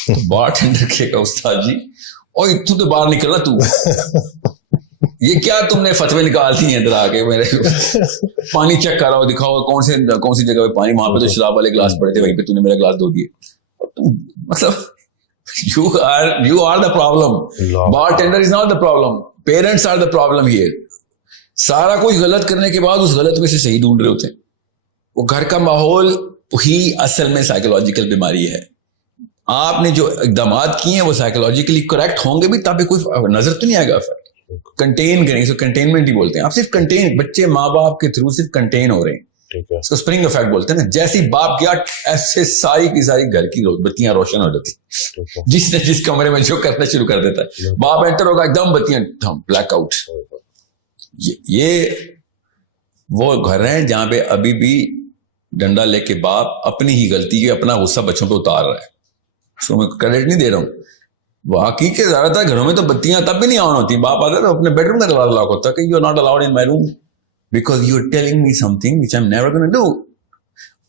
تو بار ٹینڈر کہے گا استاد جی اوے تو باہر نکلنا، تو یہ کیا تم نے فتوے نکال دی ہیں ادھر آ کے میرے پانی چیک کر رہا ہو، دکھاؤ کون سی جگہ پہ پانی، وہاں پہ تو شراب والے گلاس پڑے تھے، وہیں پہ تو نے میرا گلاس دھو دیے. مطلب you are the problem. Bartender is not the problem. Parents are the problem here. سارا کچھ غلط کرنے کے بعد اس غلط میں سے صحیح ڈھونڈ رہے ہوتے ہیں. وہ گھر کا ماحول ہی اصل میں سائیکولوجیکل بیماری ہے. آپ نے جو اقدامات کیے ہیں وہ سائیکولوجیکلی کریکٹ ہوں گے بھی، تب کوئی نظر تو نہیں آئے گا. کنٹین کریں، اس کو کنٹینمنٹ ہی بولتے ہیں. آپ صرف کنٹین، بچے ماں باپ کے تھرو صرف کنٹین ہو رہے ہیں. اس کو اسپرنگ افیکٹ بولتے ہیں نا. جیسی باپ گیا ایسے ساری کی ساری گھر کی بتیاں روشن ہو جاتی. جس نے جس کمرے میں جو کرنا شروع کر دیتا ہے، باپ انٹر ہوگا ایک دم بتیاں بلیک آؤٹ. یہ وہ گھر ہیں جہاں پہ ابھی بھی ڈنڈا لے کے باپ اپنی ہی غلطی ہے، اپنا غصہ بچوں پہ اتار رہا ہے. اس کو میں کریڈٹ نہیں دے رہا ہوں. واقعی کے زیادہ تر گھروں میں تو بتیاں تب بھی نہیں آن ہوتی. باپ آتا ہے تو اپنے بیڈ روم کا دروازہ لاک ہوتا ہے کہ you are not allowed in my room because you are telling me something which I'm never going to do.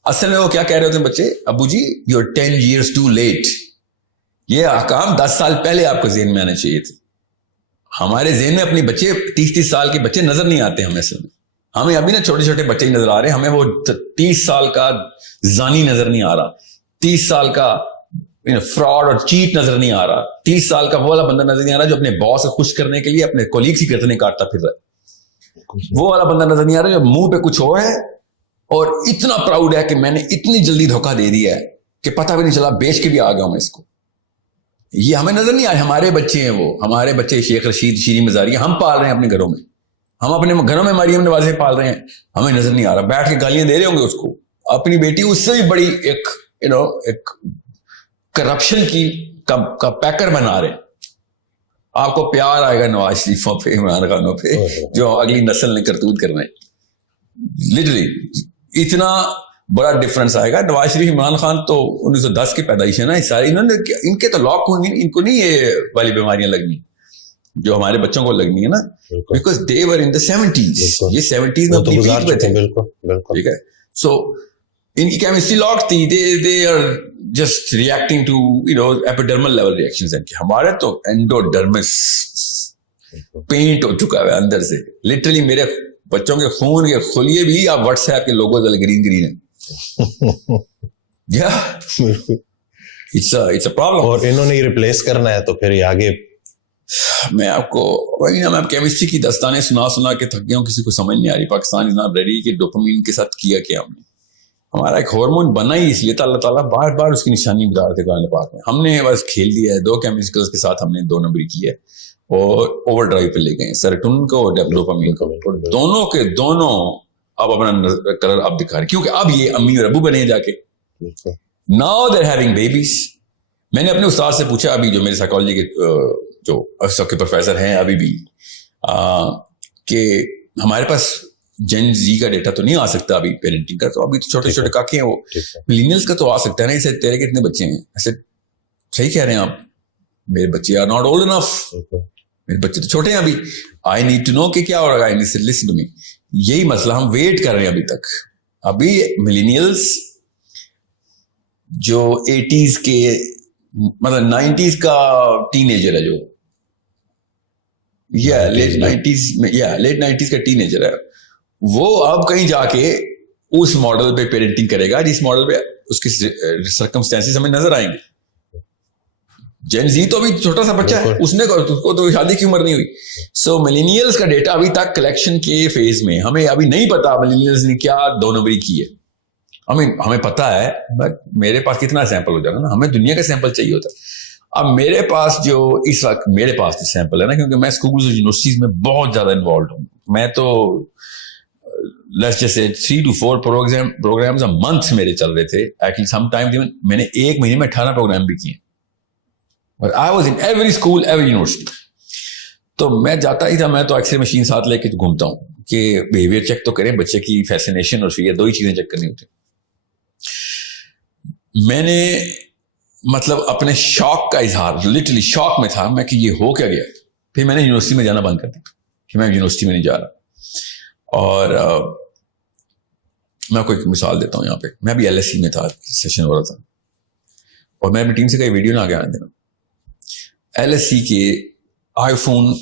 اصل میں وہ کیا کہہ رہے ہوتے ہیں بچے، ابو جی you are 10 years too late. یہ احکام 10 سال پہلے آپ کو ذہن میں آنے چاہیے تھے. ہمارے ذہن میں اپنے بچے 30 سال کے بچے نظر نہیں آتے ہمیں. اصل میں ہمیں ابھی نا چھوٹے چھوٹے بچے ہی نظر آ رہے ہیں. ہمیں وہ 30 سال کا زانی نظر نہیں آ رہا، 30 سال کا فراڈ اور چیٹ نظر نہیں آ رہا، 30 سال کا وہ والا بندہ نظر نہیں آ رہا جو اپنے باس کو خوش کرنے کے لیے اپنے کولیگ کی گردنیں کاٹتا پھر رہا ہے. وہ والا بندہ نظر نہیں آ رہا جو منہ پہ کچھ ہو ہے اور اتنا پراؤڈ ہے کہ میں نے اتنی جلدی دھوکہ دے دیا ہے کہ پتہ بھی نہیں چلا، بیچ کے بھی آ گیا ہوں میں اس کو. یہ ہمیں نظر نہیں آئے. ہمارے بچے ہیں، وہ ہمارے بچے شیخ رشید، شیریں مزاری ہم پال رہے ہیں اپنے گھروں میں. ہم اپنے گھروں میں مریم نوازیں پال رہے ہیں، ہمیں نظر نہیں آ رہا. بیٹھ کے گالیاں دے رہے ہوں گے اس کو. اپنی بیٹی اس سے بھی بڑی ایک کرپشن کا پیکر بنا رہے ہیں. آپ کو پیار آئے گا نواز شریفوں پہ، عمران خانوں پہ، جو اگلی نسل نے کرتوت کرنا ہے. لٹرلی اتنا بڑا ڈفرنس آئے گا. نواز شریف، عمران خان تو 1910 کی پیدائش ہے نا. ساری انہوں نے، ان کے تو لاک ہوں گے، ان کو نہیں یہ والی بیماریاں لگنی جو ہمارے بچوں کو لگنی ہے نا. Because they were in the 70s. یہ 70s میں اپنی پیک پہ تھے. ٹھیک ہے. سو ان کی کیمسٹری لاک تھی. They are just reacting to epidermal level reactions. ہمارے تو اینڈوڈرمس پینٹ ہو چکا ہے اندر سے. لٹرلی میرے بچوں کے خون کے خلیے بھی آپ واٹس ایپ کے لوگو گرین ہیں. It's a problem. اور انہوں نے ریپلیس کرنا ہے تو پھر یہ آگے میں آپ کو وہی نا، میں کیمسٹری کی داستانیں سنا کے تھک گیا ہوں. کسی کو سمجھ نہیں آ رہی. پاکستان از ناٹ ریڈی کہ ڈوپامین کے ساتھ کیا ہم نے. ہمارا ایک ہارمون بنا ہی اس لیے تھا. اللہ تعالیٰ بار بار اس کی نشانی بتا رہے تھے قرآن پاک میں. ہم نے بس کھیل دیا ہے. 2 کیمیکلز کے ساتھ ہم نے 2 نمبری کی ہے اور اوور ڈرائیو پہ لے گئے ہیں، سیروٹونن کو اور ڈوپامین کو. دونوں کے دونوں اب اپنا کلر اب دکھا رہے کیونکہ اب یہ امی اور ابو بنے جا کے. Now they having babies. میں نے اپنے استاد سے پوچھا، ابھی جو میرے سائیکالوجی کے جو سب کے پروفیسر ہیں ابھی بھی، کہ ہمارے پاس جن زی کا ڈیٹا تو نہیں آ سکتا ابھی پیرنٹنگ کا. تو ابھی تو چھوٹے چھوٹے کاکے ہیں، وہ ملینیلز کا تو آ سکتا ہے نا. اسے تیرے کتنے بچے ہیں؟ ایسے صحیح کہہ رہے ہیں آپ. میرے بچے آر ناٹ اولڈ انف. میرے بچے تو چھوٹے ہیں ابھی. آئی نیڈ ٹو نو کہ کیا ہو رہا ہے. Listen to me. یہی مسئلہ ہم ویٹ کر رہے ہیں ابھی تک. ابھی ملینیلز جو 80s کے مطلب 90s کا ٹین ایجر ہے، جو لیٹ 90s کا ٹین ایجر ہے، وہ اب کہیں جا کے اس ماڈل پہ پیرنٹنگ کرے گا جس ماڈل پہ اس کی سرکمسٹانسز ہمیں نظر آئیں گے. جین زی تو ابھی چھوٹا سا بچہ ہے، اس کو تو شادی کی عمر نہیں ہوئی. سو ملینیلز کا ڈیٹا ابھی تک کلیکشن کے فیز میں. ہمیں ابھی نہیں پتا ملینیلز نے کیا 2 نمبری کی ہے. ہمیں پتا ہے بٹ میرے پاس کتنا سیمپل ہو جائے گا نا. ہمیں دنیا کا سیمپل چاہیے ہوتا ہے. اب میرے پاس جو اس وقت میرے پاس سیمپل ہے نا، کیونکہ میں اسکولز اور یونیورسٹیز میں بہت زیادہ انوالوڈ ہوں. میں تو let's just say 3 to 4 programs a month میرے چل رہے تھے. Actually sometimes even میں نے ایک مہینے میں 18 پروگرام بھی کیے. But I was in every school, every university. تو میں جاتا ہی تھا, میں تو ایکس رے مشین ساتھ لے کے گھومتا ہوں کہ بیہیویئر چیک تو کریں, بچے کی فیسینیشن اور فیئر 2 ہی چیزیں چیک کرنی ہوتی. میں نے مطلب اپنے شوق کا اظہار, لٹرلی شوق میں تھا میں کہ یہ ہو کیا گیا. پھر میں نے یونیورسٹی میں جانا بند کر دیا کہ میں یونیورسٹی میں نہیں جا رہا. اور میں آپ کو ایک مثال دیتا ہوں. یہاں پہ میں بھی LSE میں تھا, سیشن ہو رہا تھا, اور میں اپنی ٹیم سے کئی ویڈیو نہ آگے آنے دینا. LSE کے آئی فون,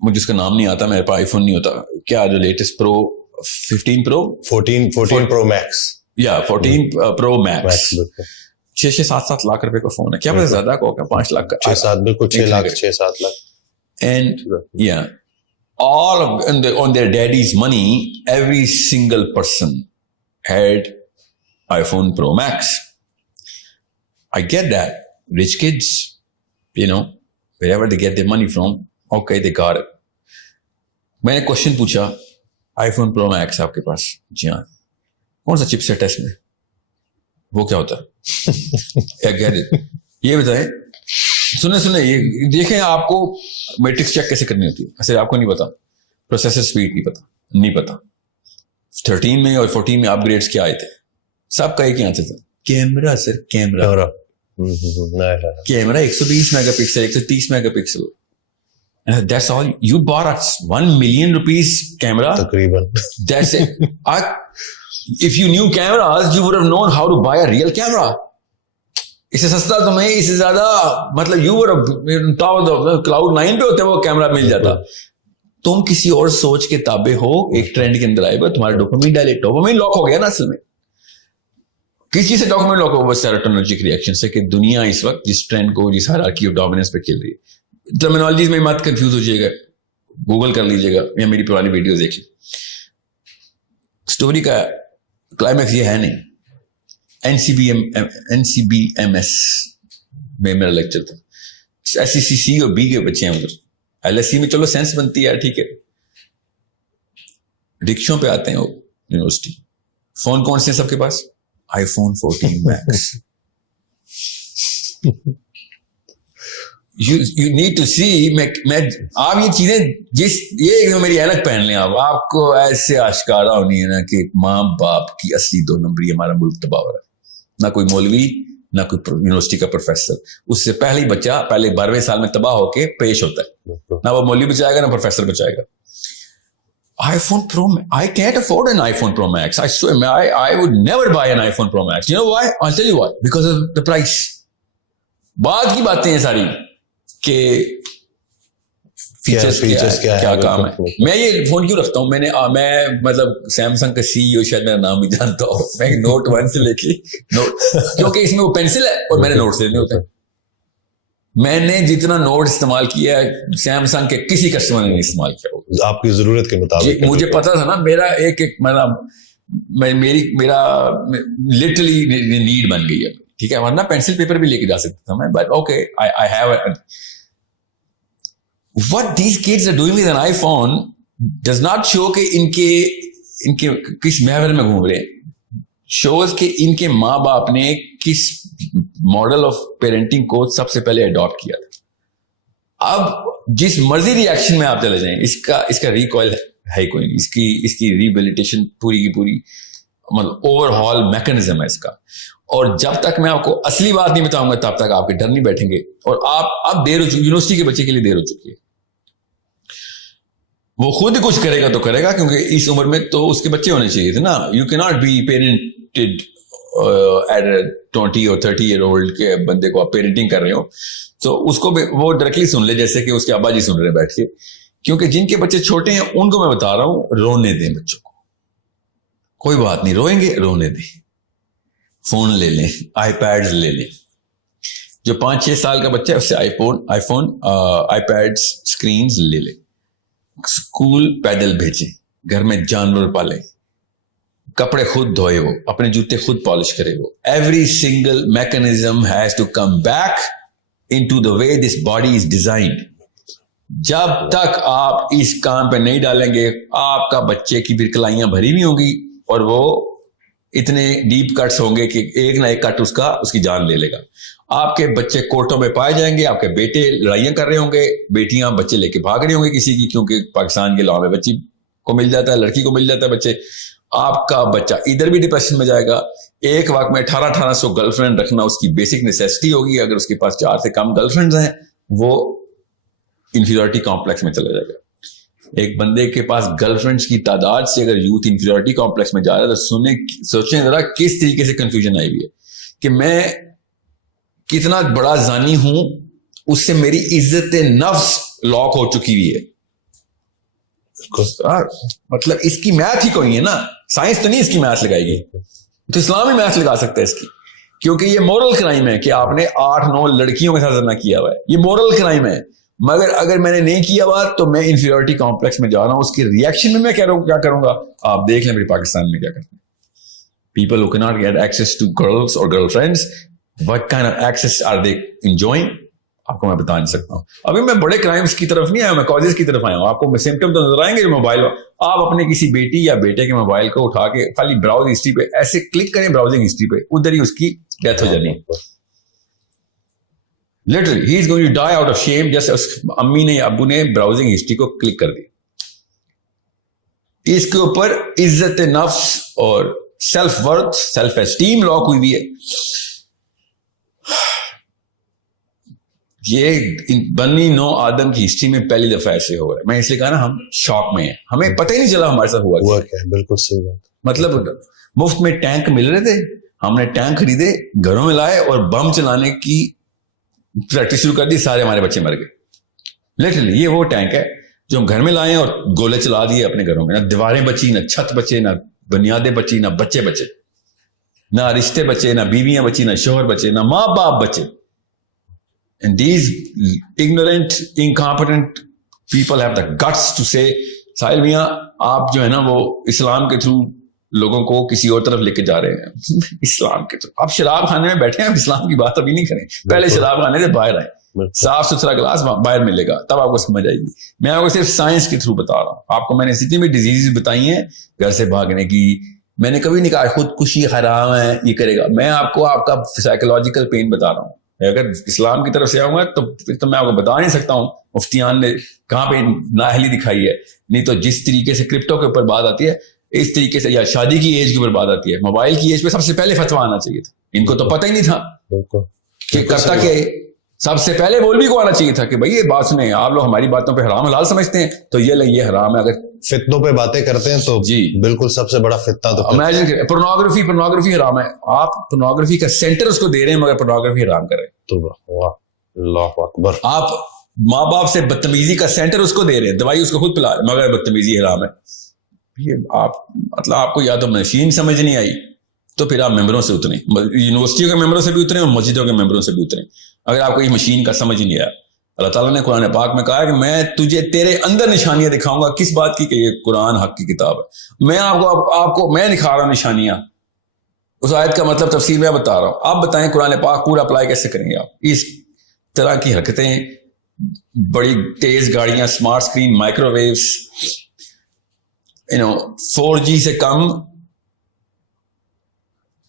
مجھے اس کا نام نہیں آتا, میرے پاس آئی فون نہیں ہوتا, کیا جو لیٹسٹ پرو 15 پرو 14 پرو میکس یا 14 پرو میکس 6-7 لاکھ روپے کا فون ہے. کیا پتہ زیادہ کا ہوگا, 5 لاکھ کا, 6-7 بالکل 6 lakh. And yeah, all of on their daddy's money, every single person had iPhone Pro Max. I get that. Rich kids, you know, wherever they get their money from, okay, they got it. میں نے question پوچھا, iPhone Pro Max آپ کے پاس؟ جی ہاں. کون سا چپ set ہے اس میں؟ وہ کیا ہوتا ہے؟ یہ بتائیں, سنیں یہ دیکھیں, آپ کو میٹرکس چیک کیسے کرنی ہوتی ہے. ایسے آپ کو نہیں پتا, پروسیسر سپیڈ نہیں پتا. 13 میں اور 14 میں اپ گریڈس کیا آئے تھے, سب کا ایک ہی آنسر تھا, camera sir, camera 120 mega pixel, 130 mega pixel. That's all. You bought a $1 million camera. تقریباً. That's it. If you knew cameras, you would have known how to buy a real camera. اس سے سستا تمہیں, اس سے زیادہ مطلب you cloud 9 پہ ہوتے ہیں وہ کیمرہ مل جاتا. تم کسی اور سوچ کے تابع ہو, ایک ٹرینڈ کے اندر آئے گا, تمہارا ڈوپامین ڈوپامین لاک ہو گیا نا. اصل میں کس چیز سے ڈوپامین لاک ہو, بس سیروٹونرجک ریئیکشن سے, کہ دنیا اس وقت جس ٹرینڈ کو, جس ہائرارکی آف ڈومیننس پہ کھیل رہی ہے. ٹرمینالوجیز میں مت کنفیوز ہو جائے گا, گوگل کر لیجیے گا یا میری پرانی ویڈیوز دیکھیں. اسٹوری کا کلائمیکس یہ ہے نہیں. NCBMS میں میرا لیکچر تھا. SECC اور B کے بچے ہیں ادھر. LSE میں چلو سینس بنتی ہے, ٹھیک ہے. رکشوں پہ آتے ہیں وہ یونیورسٹی. فون کون سے ہیں سب کے پاس؟ iPhone 14 Max. You need to see. میں آپ یہ چیزیں یہ میری اینک پہن لیں, آپ کو ایسے آشکارا ہونی ہے نا کہ ماں باپ کی اصلی 2 نمبری ہمارا ملک تباہ ہو رہا ہے. نہ کوئی مولوی, نہ کوئی یونیورسٹی کا پروفیسر. اس سے پہلے ہی بچہ پہلے 12ویں سال میں تباہ ہو کے پیش ہوتا ہے. نہ وہ مولوی بچائے گا, نہ پروفیسر بچائے گا. iPhone Pro, I can't afford an iPhone Pro Max. I swear, I would never buy an iPhone Pro Max. You know why? I'll tell you why. Because of the price. بعد کی باتیں ہیں ساری کہ features کیا کام ہے. میں یہ فون کیوں رکھتا ہوں, میں مطلب سیمسنگ کا CEO شاید میرا نام بھی جانتا ہوں. میں نوٹ 1 سے لے کے کیونکہ اس میں وہ پینسل ہے اور میں نے نوٹس لینے ہوتے ہیں. میں نے جتنا نوٹ استعمال کیا ہے سیمسنگ کے کسی کسٹمر نے نہیں استعمال کیا. آپ کی ضرورت کے مطابق. مجھے پتا تھا نا, میرا ایک میرا لٹرلی نیڈ بن گئی ہے, ٹھیک ہے. ورنہ پینسل پیپر بھی لے کے جا سکتا تھا میں, but okay I have what these kids are doing with an iPhone does not show کہ ان کے کس محور میں گھوم رہے ہیں. شوز کہ ان کے ماں باپ نے کس ماڈل آف پیرنٹنگ کو سب سے پہلے اڈاپٹ کیا تھا. اب جس مرضی ریئیکشن میں آپ چلے جائیں, اس کا ریکوائل ہے کوئی نہیں. اس کی ریبیلیٹیشن پوری کی پوری مطلب اوور ہال میکنزم ہے اس کا. اور جب تک میں آپ کو اصلی بات نہیں بتاؤں گا تب تک آپ کے ڈر نہیں بیٹھیں گے. اور آپ اب دیر ہو چکی, یونیورسٹی کے بچے کے لیے دیر ہو چکی ہے. وہ خود کچھ کرے گا تو کرے گا, کیونکہ اس عمر میں تو اس کے بچے ہونے چاہیے تھے نا. یو کی ناٹ بی پیرنٹڈ ایٹ 20 اور 30 ایئر اولڈ کے بندے کو آپ پیرنٹنگ کر رہے ہو تو اس کو وہ ڈائریکٹلی سن لے جیسے کہ اس کے ابا جی سن رہے ہیں بیٹھ کے. کیونکہ جن کے بچے چھوٹے ہیں ان کو میں بتا رہا ہوں, رونے دیں بچوں کو, کوئی بات نہیں, روئیں گے رونے دیں. فون لے لیں, آئی پیڈز لے لیں. جو 5-6 سال کا بچہ ہے اس سے آئی فون آئی پیڈ اسکرینز لے لیں. اسکول پیدل بھیجیں, گھر میں جانور پالیں, کپڑے خود دھوئے, وہ اپنے جوتے خود پالش کرے. وہ every single mechanism has to come back into the way this body is designed. جب تک آپ اس کام پہ نہیں ڈالیں گے آپ کا بچے کی پھر کلائیاں بھری نہیں ہوں گی اور وہ اتنے ڈیپ کٹس ہوں گے کہ ایک نہ ایک کٹ اس کی جان لے لے گا. آپ کے بچے کورٹوں میں پائے جائیں گے, آپ کے بیٹے لڑائیاں کر رہے ہوں گے, بیٹیاں بچے لے کے بھاگ رہی ہوں گے کسی کی, کیونکہ پاکستان کے لاء میں بچی کو مل جاتا ہے, لڑکی کو مل جاتا ہے بچے. آپ کا بچہ ادھر بھی ڈپریشن میں جائے گا. ایک وقت میں 1800 گرل فرینڈ رکھنا اس کی بیسک نیسیسٹی ہوگی. اگر اس کے پاس 4 سے کم گرل فرینڈز ہیں وہ انفیریورٹی کمپلیکس میں چلا جائے گا. ایک بندے کے پاس گرل فرینڈز کی تعداد سے اگر یوتھ انفیریورٹی کمپلیکس میں جا رہا ہے تو سوچیں ذرا کس طریقے سے کنفیوژن آئی ہوئی ہے کہ میں کتنا بڑا زانی ہوں, اس سے میری عزت نفس لاک ہو چکی ہوئی ہے. مطلب اس کی میتھ ہی کوئی ہے نا, سائنس تو نہیں اس کی میتھ لگائے گی, تو اسلام ہی میتھ لگا سکتا ہے اس کی, کیونکہ یہ مورل کرائم ہے کہ آپ نے 8-9 لڑکیوں کے ساتھ زنا کیا ہوا ہے, یہ مورل کرائم ہے. مگر اگر میں نے نہیں کیا ہوا تو میں انفیریورٹی کمپلیکس میں جا رہا ہوں, اس کے ریئیکشن میں کیا کروں گا آپ دیکھ لیں. میرے پاکستان میں کیا کرتے ہیں people who cannot get access to girls or girlfriends, what kind of access are they enjoying, آپ کو میں بتا نہیں سکتا ہوں. ابھی میں بڑے کرائمز کی طرف نہیں آیا, میں کازز کی طرف آیا ہوں. آپ کو سمپٹم تو نظر آئیں گے موبائل, آپ اپنے کسی بیٹی یا بیٹے کے موبائل کو اٹھا کے خالی براؤز ہسٹری پہ ایسے کلک کریں, براؤزنگ ہسٹری پہ, ادھر ہی اس کی ڈیتھ ہو جانی ہے. Literally he is going to die out of shame, جیسے اس امی نے ابو نے براؤزنگ ہسٹری کو کلک کر دی. اس کے اوپر عزت نفس اور self worth, self esteem lock ہوئی ہے. یہ بنی نو آدم کی ہسٹری میں پہلی دفعہ ایسے ہو رہا ہے. میں اس لیے کہا نا ہم شاک میں ہیں, ہمیں پتہ ہی نہیں چلا ہمارے ساتھ ہوا کیا. بالکل صحیح بات. مطلب مفت میں ٹینک مل رہے تھے, ہم نے ٹینک خریدے, گھروں میں لائے اور بم چلانے کی پریکٹس شروع کر دی, سارے ہمارے بچے مر گئے. لٹرلی یہ وہ ٹینک ہے جو ہم گھر میں لائے اور گولے چلا دیے اپنے گھروں میں. نہ دیواریں بچی, نہ چھت بچے, نہ بنیادیں بچی, نہ بچے بچے, نہ رشتے بچے, نہ بیویاں بچی, نہ شوہر بچے, نہ ماں باپ بچے. And these ignorant, incompetent people have the guts to say, ساحل میاں آپ جو ہے نا وہ اسلام کے تھرو لوگوں کو کسی اور طرف لے کے جا رہے ہیں. اسلام کے تھرو آپ شراب خانے میں بیٹھے ہیں, اسلام کی بات ابھی نہیں کریں, پہلے شراب خانے سے باہر آئے, صاف ستھرا گلاس باہر ملے گا تب آپ کو سمجھ آئے گی. میں آپ کو صرف سائنس کے تھرو بتا رہا ہوں. آپ کو میں نے جتنی بھی ڈیزیز بتائی ہیں گھر سے بھاگنے کی, میں نے کبھی نہیں کہا خودکشی حرام ہے یہ کرے گا. میں آپ کو آپ کا سائیکولوجیکل پین بتا رہا ہوں. اگر اسلام کی طرف سے آؤں گا تو پھر تو میں آپ کو بتا نہیں سکتا ہوں مفتیان نے کہاں پہ نااہلی دکھائی ہے. نہیں تو جس طریقے سے کرپٹو کے اوپر بات آتی ہے, اس طریقے سے, یا شادی کی ایج کے اوپر بات آتی ہے, موبائل کی ایج پہ سب سے پہلے فتویٰ آنا چاہیے تھا. ان کو تو پتہ ہی نہیں تھا کہ کرتا کہ سب سے پہلے مولوی کو آنا چاہیے تھا کہ بھائی یہ بات سنیں, آپ لوگ ہماری باتوں پہ حرام حلال سمجھتے ہیں تو یہ حرام ہے. اگر فتنوں پہ باتیں کرتے ہیں تو جی بالکل سب سے بڑا فتنہ تو امیجن کریں, پورنوگرافی حرام ہے. آپ پورنوگرافی کا سینٹر اس کو دے رہے ہیں مگر پورنوگرافی حرام کر رہے ہیں. اللہ اکبر. آپ ماں باپ سے بدتمیزی کا سینٹر اس کو دے رہے ہیں, دوائی اس کو خود پلا رہے مگر بدتمیزی حرام ہے. یہ آپ مطلب آپ کو یا تو مشین سمجھ نہیں آئی تو پھر آپ ممبروں سے اتریں, یونیورسٹیوں کے ممبروں سے بھی اتریں اور مسجدوں کے ممبروں سے بھی اتریں. اگر آپ کو یہ مشین کا سمجھ نہیں آیا, اللہ تعالیٰ نے قرآن پاک میں کہا کہ میں تجھے تیرے اندر نشانیاں دکھاؤں گا. کس بات کی کہ یہ قرآن حق کی کتاب ہے. میں آپ کو میں دکھا رہا ہوں نشانیاں. اس آیت کا مطلب تفسیر میں بتا رہا ہوں. آپ بتائیں قرآن پاک پورا اپلائی کیسے کریں گے آپ. اس طرح کی حرکتیں, بڑی تیز گاڑیاں, smart screen, micro views, 4G سے کم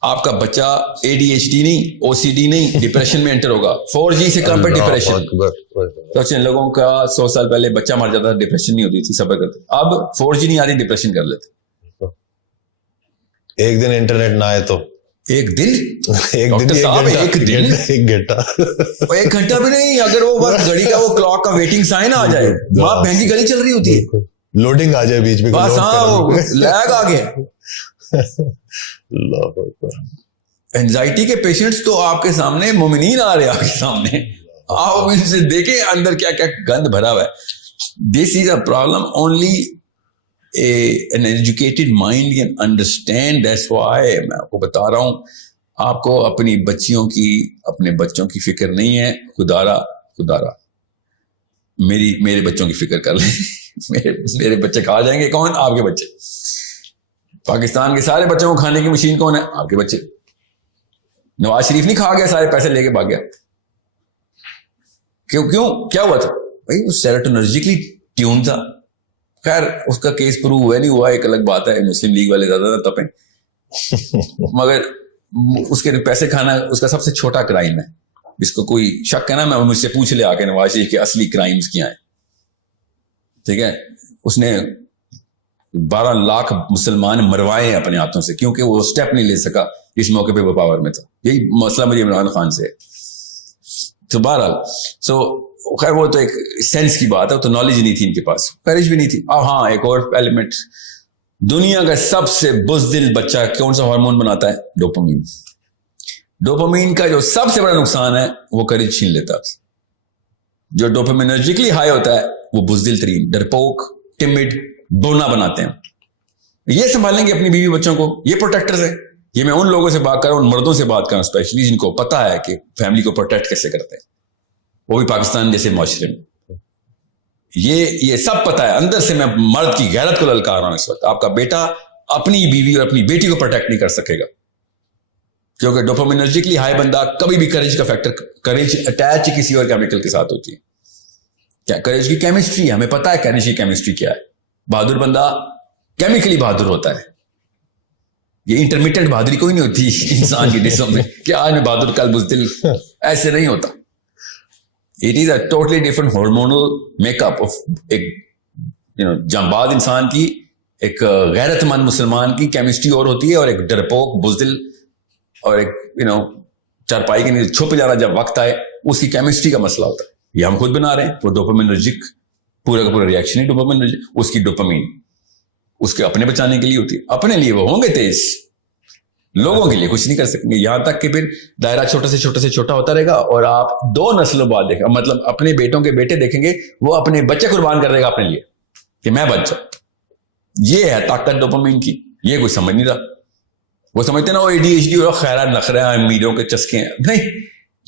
آپ کا بچہ ADHD نہیں, OCD نہیں, ڈپریشن میں انٹر ہوگا. 4G سے کم پہ ڈپریشن. تو لوگوں کا 100 سال پہلے بچہ مر جاتا تھا, ڈپریشن نہیں ہوتی تھی, صبر کرتے. اب 4G نہیں آ رہی, ڈپریشن کر لیتے. ایک دن انٹرنیٹ نہ آئے تو ایک دن ایک گھنٹہ بھی نہیں. اگر وہ بس گھڑی کا وہ کلاک کا ویٹنگ سائن آ جائے, وہاں بہن کی گلی چل رہی ہوتی ہے, لوڈنگ آ جائے بیچ میں, بس ہاں وہ لیگ آ گیا. اینزائٹی کے پیشنٹس تو آپ کے سامنے, مومنین آ رہے آپ کے سامنے, آپ ان سے دیکھیں اندر کیا کیا گند بھرا ہوا ہے. This is a problem only an educated mind can understand. That's why میں آپ کو بتا رہا ہوں, آپ کو اپنی بچیوں کی, اپنے بچوں کی فکر نہیں ہے. خدارا میرے بچوں کی فکر کر لیں. میرے بچے کھا جائیں گے. کون؟ آپ کے بچے. پاکستان کے سارے بچوں کو کھانے کی مشین کون ہے؟ آپ کے بچے. نواز شریف نہیں کھا گیا, سارے پیسے لے کے بھاگ گیا. کیوں کیا ہوا تھا؟ بھائی وہ سیروٹونرجیکلی ٹیون تھا. خیر اس کا کیس پروو ہوا نہیں ہوا ایک الگ بات ہے, مسلم لیگ والے زیادہ تپیں, مگر اس کے پیسے کھانا اس کا سب سے چھوٹا کرائم ہے. جس کو کوئی شک ہے نا, میں مجھ سے پوچھ لے آ کے نواز شریف کے اصلی کرائمز کیا ہیں. ٹھیک ہے, اس نے 12 لاکھ مسلمان مروائے ہیں اپنے ہاتھوں سے, کیونکہ وہ اسٹیپ نہیں لے سکا اس موقع پہ وہ پاور میں تھا. یہی مسئلہ مجھے عمران خان سے ہے. تو بہرحال خیر وہ تو ایک سینس کی بات ہے, تو نالج نہیں تھی ان کے پاس, کریج بھی نہیں تھی. اب ہاں ایک اور ایلیمنٹ, دنیا کا سب سے بزدل بچہ کون سا ہارمون بناتا ہے؟ ڈوپامین. ڈوپامین کا جو سب سے بڑا نقصان ہے وہ کریج چھین لیتا ہے. جو ڈوپامینرجیکلی ہائی ہوتا ہے وہ بزدل ترین, ڈرپوک, ٹمڈ, ڈونا بناتے ہیں. یہ سنبھالیں گے اپنی بیوی بچوں کو, یہ پروٹیکٹرز ہیں. یہ میں ان لوگوں سے بات کر رہا ہوں, ان مردوں سے بات کر رہا ہوں اسپیشلی, جن کو پتا ہے کہ فیملی کو پروٹیکٹ کیسے کرتے ہیں, وہ بھی پاکستان جیسے معاشرے میں. یہ سب پتا ہے. اندر سے میں مرد کی غیرت کو للکار رہا ہوں اس وقت. آپ کا بیٹا اپنی بیوی اور اپنی بیٹی کو پروٹیکٹ نہیں کر سکے گا, کیونکہ ڈوپامینرجیکلی ہائی بندہ کبھی بھی کریج کا فیکٹر, کریج اٹیچ کسی اور کیمیکل کے ساتھ ہوتی ہے. کیا کریج کی کیمسٹری ہے, ہمیں پتا ہے کریج کی کیمسٹری کیا ہے. بہادر بندہ کیمیکلی بہادر ہوتا ہے. یہ انٹرمیٹنٹ بہادری کوئی نہیں ہوتی انسان کی جسم میں کہ آج میں بہادر کل بزدل, ایسے نہیں ہوتا. It is a totally different hormonal make up of ایک جانباز انسان کی, ایک غیرت مند مسلمان کی کیمسٹری اور ہوتی ہے, اور ایک ڈرپوک بزدل اور ایک چارپائی کے نیچے چھپ جانا جب وقت آئے, اس کی کیمسٹری کا مسئلہ ہوتا ہے. یہ ہم خود بنا رہے ہیں. وہ ڈوپامینرجک پورا کا پورا ریئیکشن ہے ڈوپامینرجک. اس کی ڈوپامین اس کے اپنے بچانے کے لیے ہوتی ہے, اپنے لیے وہ ہوں گے تیز, لوگوں کے لیے کچھ نہیں کر سکیں گے. یہاں تک کہ پھر دائرہ چھوٹے سے چھوٹا ہوتا رہے گا, اور آپ 2 نسلوں بعد دیکھیں, مطلب اپنے بیٹوں کے بیٹے دیکھیں گے, وہ اپنے بچے قربان کر دے گا اپنے لیے کہ میں بچ جاؤں. یہ ہے طاقت ڈوپامین کی. یہ کوئی سمجھ نہیں رہا. وہ سمجھتے نا وہ ADHD اور خیرات نخرے ہیں, امیروں کے چسکے ہیں. نہیں,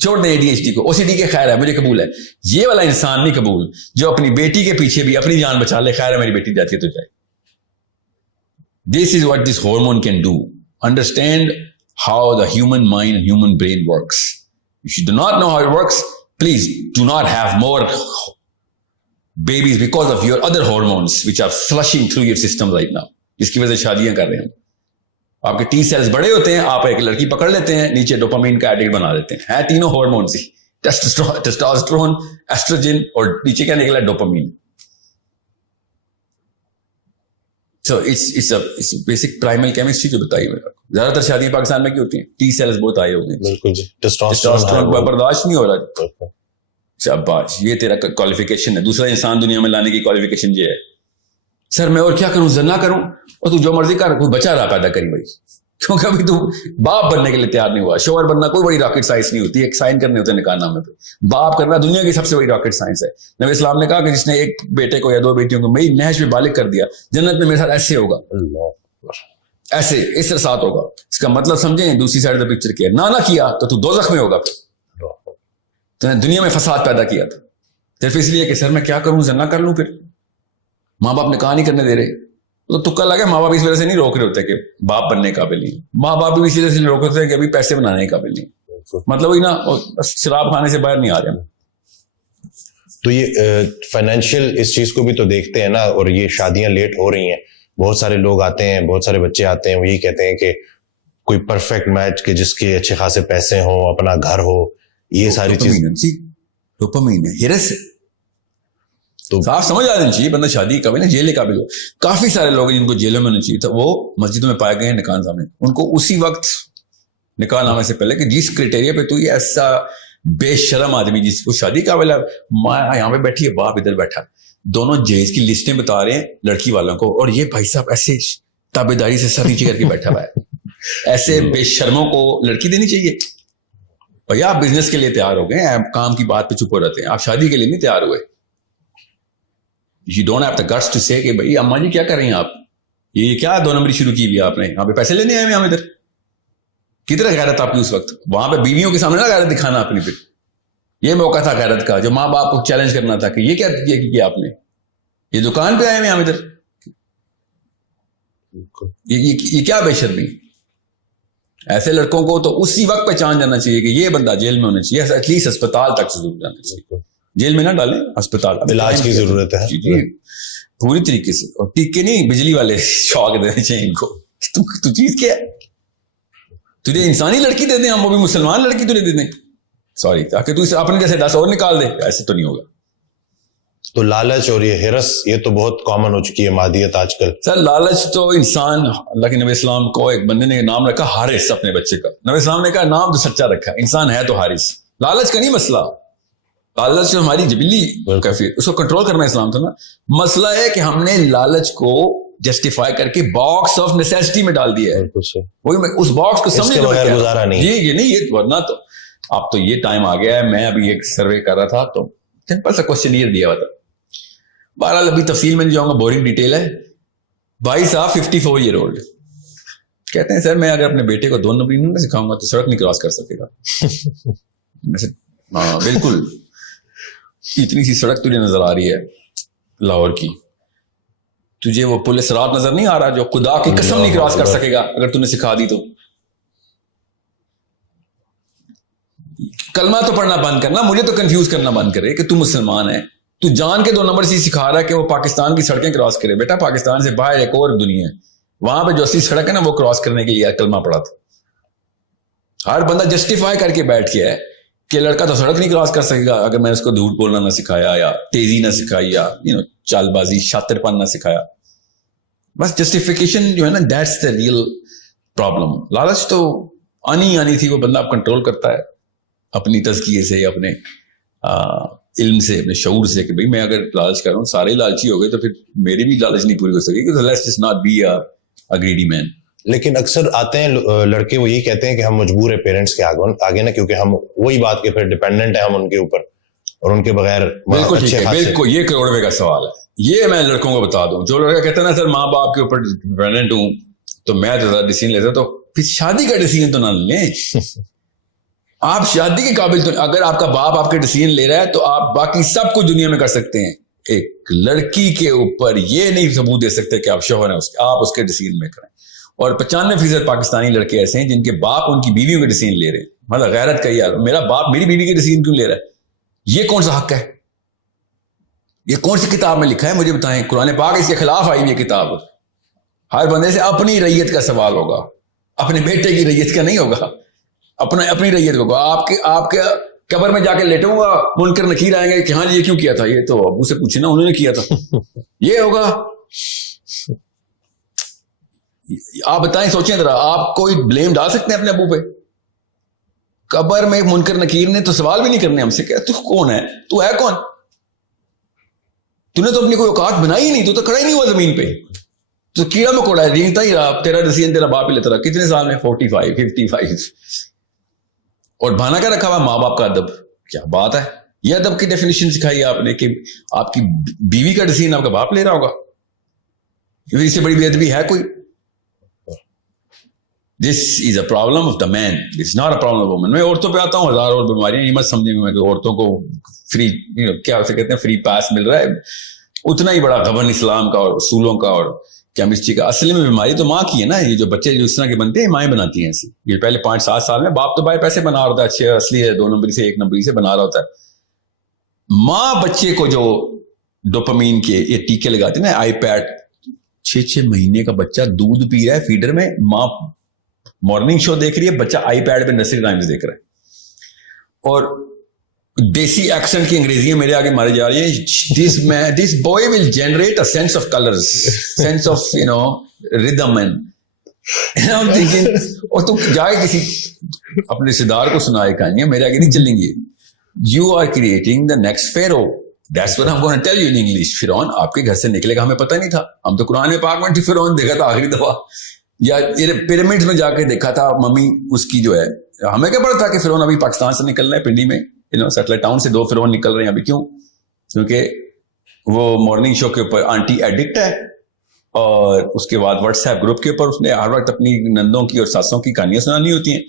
چھوڑ دیں ADHD کو, OCD کے خیر ہے, مجھے قبول ہے. یہ والا انسان نہیں قبول جو اپنی بیٹی کے پیچھے بھی اپنی جان بچا لے, خیر ہے میری بیٹی جاتی ہے تو جائے. This is what this hormone can do. Understand how the human mind and human brain works. If you do not know how it works, please do not have more babies because of your other hormones which are flushing through your system right now. جس کی وجہ سے شادیاں کر رہے ہیں. آپ کے T cells بڑے ہوتے ہیں, آپ ایک لڑکی پکڑ لیتے ہیں, نیچے ڈوپامین کا ایڈکٹ بنا دیتے ہیں. تینوں ہارمونز ہی, ٹیسٹوسٹرون, ایسٹروجن, اور نیچے کیا نکلا dopamine. So it's basic primal chemistry جو بتائی میں. زیادہ تر شادی پاکستان میں کی ہوتی ہیں, T cells بہت آئے ہوئے ہیں. بالکل جی, ٹیسٹوسٹرون برداشت نہیں ہو رہا. شاباش, یہ تیرا کوالیفیکیشن ہے. دوسرا انسان دنیا میں لانے کی کوالیفیکیشن یہ ہے. سر میں اور کیا کروں, زنا کروں, اور تو جو مرضی کر, کوئی بچہ رہا پیدا کری بھائی, کیونکہ ابھی تو باپ بننے کے لیے تیار نہیں ہوا. شوہر بننا کوئی بڑی راکٹ سائنس نہیں ہوتی, ایک سائن کرنے ہوتے ہیں نکاح نامے پہ. باپ کرنا دنیا کی سب سے بڑی راکٹ سائنس ہے. نبی اسلام نے کہا کہ جس نے ایک بیٹے کو یا 2 بیٹیوں کو میری نہج میں بالغ کر دیا, جنت میں میرے ساتھ ایسے ہوگا, ایسے اس طرح ساتھ ہوگا. اس کا مطلب سمجھیں, دوسری سائڈ آف پکچر کیا, نہ کیا تو دوزخ میں ہوگا. تو نے دنیا میں فساد پیدا کیا تھا صرف اس لیے کہ سر میں کیا کروں, زنا کر لوں. پھر ماں باپ نے کہا نہیں کرنے دے رہے, تو تکا لگا. ماں باپ اس وجہ سے نہیں روک رہے ہوتے کہ باپ بننے کے قابل نہیں, ماں باپ بھی اسی وجہ سے روک رہے ہیں کہ ابھی پیسے بنانے کے قابل نہیں. مطلب وہی نا, شراب کھانے سے باہر نہیں آ رہے ہیں. تو یہ فائنینشیل اس چیز کو بھی تو دیکھتے ہیں نا, اور یہ شادیاں لیٹ ہو رہی ہیں. بہت سارے لوگ آتے ہیں, بہت سارے بچے آتے ہیں, وہ یہی کہتے ہیں کہ کوئی پرفیکٹ میچ کہ جس کے اچھے خاصے پیسے ہوں, اپنا گھر ہو, یہ ساری چیز ڈوپامین ہے, ہرس. تو صاف سمجھ آ جانی چاہیے, بندہ شادی قابل ہے, جیل قابل ہو. کافی سارے لوگ جن کو جیلوں میں ہونا چاہیے تھا, وہ مسجدوں میں پائے گئے ہیں نکاح سامنے. ان کو اسی وقت نکاح نامے سے پہلے کہ جس کرائٹیریا پہ تو یہ ایسا بے شرم آدمی جس کو شادی قابل ہے, ماں یہاں پہ بیٹھی ہے, باپ ادھر بیٹھا, دونوں جہیز کی لسٹیں بتا رہے ہیں لڑکی والوں کو, اور یہ بھائی صاحب ایسے تابے داری سے سر نیچے کر کے بیٹھا ہوا ہے. ایسے بے شرموں کو لڑکی دینی چاہیے. بھائی آپ بزنس کے لیے تیار ہو گئے, آپ کام کی بات پہ چپ ہو رہتے ہیں, آپ شادی کے لیے نہیں تیار ہوئے. You don't have the guts to say کہ بھائی اماں جی کیا کر رہی ہیں آپ, یہ کیا 2 نمبری شروع کی ہوئی آپ نے, یہاں پہ پیسے لینے آئے ہیں, ہم ادھر کدھر غیرت آپ کی اس وقت, وہاں پہ بیویوں کے سامنے نہ غیرت دکھانا اپنی. پھر یہ موقع تھا غیرت کا, جو ماں باپ کو چیلنج کرنا تھا کہ یہ کیا کیا آپ نے, یہ دکان پہ آئے ہیں ہم ادھر, یہ کیا بے شرمی. ایسے لڑکوں کو تو اسی وقت پہچان جانا چاہیے کہ یہ بندہ جیل میں ہونا چاہیے, ایٹ لیسٹ اسپتال تک ضرور جانا چاہیے. جیل میں نہ ڈالیں, ہسپتال, علاج کی ضرورت ہے جی پوری طریقے سے. اور ٹیکے نہیں, بجلی والے شوق دینے چاہیے ان کو. تو چیز کیا ہے, تجھے انسانی لڑکی دے دیں ہم, وہ بھی مسلمان لڑکی تجھے دے دیں, سوری, تاکہ تو اسے اپنے جیسے 10 اور نکال دے. ایسے تو نہیں ہوگا. تو لالچ اور یہ ہرس, یہ تو بہت کامن ہو چکی ہے مادیت آج کل. سر لالچ تو انسان, اللہ کے نبی اسلام کو ایک بندے نے نام رکھا حارث اپنے بچے کا. نبی اسلام نے کہا نام تو سچا رکھا, انسان ہے تو حارث. لالچ کا نہیں مسئلہ, لالچ جو ہماری جبلی کیفیت, اس کو کنٹرول کرنا اسلام تھا نا. مسئلہ ہے کہ ہم نے لالچ کو جسٹیفائی کر کے باکس آف نیسیسٹی میں ڈال دیا ہے. وہی اس باکس کو سمجھنے میں گزارا نہیں. جی یہ نہیں, یہ ورنہ تو اب تو یہ ٹائم آ گیا ہے. میں ابھی ایک سروے کر رہا تھا تو سمپل سا کوشچنئیر دیا ہوا تھا. بہرحال ابھی تفصیل میں نہیں جاؤں گا, بورنگ ڈیٹیل ہے. بھائی صاحب 54 ایئر اولڈ کہتے ہیں سر میں اگر اپنے بیٹے کو 2 نمبر نہیں سکھاؤں گا تو سڑک نہیں کراس کر سکے گا. ہاں بالکل, اتنی سی سڑک تجھے نظر آ رہی ہے لاہور کی, تجھے وہ پل صراط نظر نہیں آ رہا جو خدا کی قسم نہیں کراس کر سکے گا اگر تم نے سکھا دی تو. کلمہ تو پڑھنا بند کرنا, مجھے تو کنفیوز کرنا بند کرے کہ تو مسلمان ہے, تو جان کے 2 نمبر سے سکھا رہا ہے کہ وہ پاکستان کی سڑکیں کراس کرے. بیٹا پاکستان سے باہر ایک اور دنیا ہے, وہاں پہ جو اصلی سڑک ہے نا وہ کراس کرنے کے لیے کلمہ پڑھا تھا. ہر بندہ جسٹیفائی کر کے بیٹھ گیا ہے کہ لڑکا تو سڑک نہیں کراس کر سکے گا اگر میں اس کو جھوٹ بولنا نہ سکھایا یا تیزی نہ سکھائی یا چال بازی شاطر پن نہ سکھایا. بس جسٹیفیکیشن جو ہے نا, دیٹس دا ریئل پرابلم. لالچ تو آنی تھی, وہ بندہ اب کنٹرول کرتا ہے اپنی تزکیے سے, اپنے علم سے, اپنے شعور سے کہ بھئی میں اگر لالچ کر رہا ہوں, سارے لالچی ہو گئے تو پھر میری بھی لالچ نہیں پوری ہو سکے گی. Let's just not be a greedy man. لیکن اکثر آتے ہیں لڑکے, وہ یہی کہتے ہیں کہ ہم مجبور ہیں پیرنٹس کے آگے نا, کیونکہ ہم وہی بات کے پھر ڈیپینڈنٹ ہیں ہم ان کے اوپر, اور ان کے بغیر. بالکل ٹھیک ہے, بالکل یہ کروڑ روپے کا سوال ہے. یہ میں لڑکوں کو بتا دوں, جو لڑکا کہتا ہے نا سر ماں باپ کے اوپر ڈیپینڈنٹ ہوں تو میں تو ڈیسیژن لیتا, تو پھر شادی کا ڈیسیژن تو نہ لیں. آپ شادی کے قابل تو, اگر آپ کا باپ آپ کے ڈیسیژن لے رہا ہے تو آپ باقی سب کچھ دنیا میں کر سکتے ہیں. ایک لڑکی کے اوپر یہ نہیں ثبوت دے سکتے کہ آپ شوہر ہیں, آپ اس کے ڈیسیژن میں کریں. اور 95% پاکستانی لڑکے ایسے ہیں جن کے باپ ان کی بیویوں کے ڈیسیژن لے رہے ہیں. مطلب غیرت کا یار, میرا باپ میری بیوی کے ڈیسیژن کیوں لے رہا ہے؟ یہ کون سا حق ہے؟ یہ کون سی کتاب میں لکھا ہے مجھے بتائیں. قرآن پاک اس کے خلاف آئی ہوئی یہ کتاب. ہر بندے سے اپنی ریت کا سوال ہوگا, اپنے بیٹے کی ریت کا نہیں ہوگا, اپنی ریت کو. آپ کے قبر میں جا کے لیٹوں گا, منکر نکیر آئیں گے کہ ہاں جی یہ کیوں کیا تھا, یہ تو ابو سے پوچھے نا, انہوں نے کیا تھا. یہ ہوگا. آپ بتائیں, سوچیں ذرا, آپ کوئی بلیم ڈال سکتے ہیں اپنے ابو پہ؟ قبر میں منکر نکیر نے تو سوال بھی نہیں کرنے ہم سے کہ تو کون ہے, تو ہے کون, تو نے تو اپنی کوئی اوقات بنائی نہیں, تو کھڑا ہی نہیں ہوا زمین پہ, تو کیڑا مکوڑا ہے, رینگتا ہی رہا. تیرا ڈیسیژن تیرا باپ ہی لیتا رہا. کتنے سال میں؟ 45 55. اور بہانا کیا رکھا ہوا ماں باپ کا ادب. کیا بات ہے, یہ ادب کی ڈیفینیشن سکھائی آپ نے کہ آپ کی بیوی کا ڈیسیژن آپ کا باپ لے رہا ہوگا. اس سے بڑی بے ادبی ہے کوئی؟ This is a problem of the man, this not a problem of woman. میں عورتوں پہ آتا ہوں, ہزار اور بیماریاں, یہ مت سمجھیں گے کہ عورتوں کو فری کیا اسے کہتے ہیں فری پاس مل رہا ہے. اتنا ہی بڑا غبن اسلام کا اور اصولوں کا اور کیمسٹری کا. اصل میں بیماری تو ماں کی ہے نا. یہ جو بچے جو اس طرح کے بنتے ہیں مائیں بناتی ہیں ایسی. یہ پہلے 5-7 سال میں باپ تو بھائی پیسے بنا رہا ہوتا ہے, اچھے اصلی ہے 2 نمبری سے 1 نمبری سے بنا رہا ہوتا ہے. ماں بچے کو جو ڈوپامین کے یہ ٹیکے لگاتے ہیں نا, آئی پیڈ, 6 مہینے کا بچہ دودھ پی رہا ہے فیڈر میں, ماں مارننگ شو دیکھ رہی ہے, بچہ آئی پیڈ پہ نرسری رائمز دیکھ رہا ہے. اور دیسی ایکسنٹ کی انگریزیاں میرے آگے ماری جا رہی ہیں. This boy will generate a sense of colours, sense of rhythm and I'm thinking, اور تم جائے کسی اپنے رشتے دار کو سنائے کہانیاں, میرے آگے نہیں چلیں گی. You are creating the next Pharaoh. That's what I'm going to tell you in English. فرعون آپ کے گھر سے نکلے گا, ہمیں پتہ نہیں تھا. ہم تو قرآن پاک میں فرعون دیکھا تھا آخری دفعہ, یا پیرامڈ میں جا کے دیکھا تھا ممی اس کی جو ہے. ہمیں کیا پتا تھا کہ فرعون ابھی پاکستان سے نکل رہے ہیں, پنڈی میں سیٹلائٹ ٹاؤن سے 2 فرعون نکل رہے ہیں ابھی. کیوں؟ کیونکہ وہ مارننگ شو کے اوپر آنٹی ایڈکٹ ہے, اور اس کے بعد واٹس ایپ گروپ کے اوپر اس نے ہر وقت اپنی نندوں کی اور ساسوں کی کہانیاں سنانی ہوتی ہیں,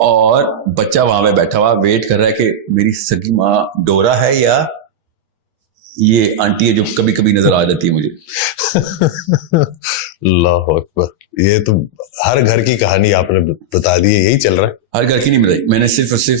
اور بچہ وہاں پہ بیٹھا ہوا ویٹ کر رہا ہے کہ میری سگی ماں ڈورا ہے یا یہ آنٹی ہے جو کبھی کبھی نظر آ جاتی ہے مجھے. اللہ اکبر, یہ تو ہر گھر کی کہانی آپ نے بتا دی ہے, یہی چل رہا ہے. ہر گھر کی نہیں بتائی میں نے, صرف اور صرف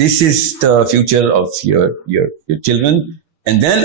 This is the future of your children. And then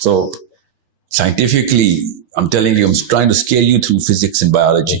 So scientifically, I'm telling you, I'm trying to scale you through physics and biology.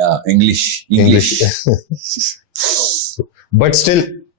Yeah, English. But still,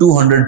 200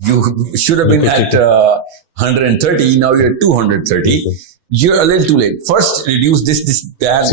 You should have been at 130, now you're 230. You're a little too late. First reduce this, that.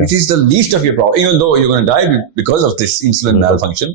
which is the least of your problem, even though you're going to die because of this insulin malfunction.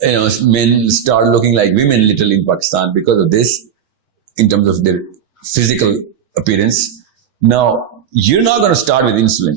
You know, men start looking like women literally in Pakistan because of this, in terms of their physical appearance. Now you're not going to start with insulin.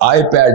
iPad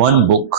1 book,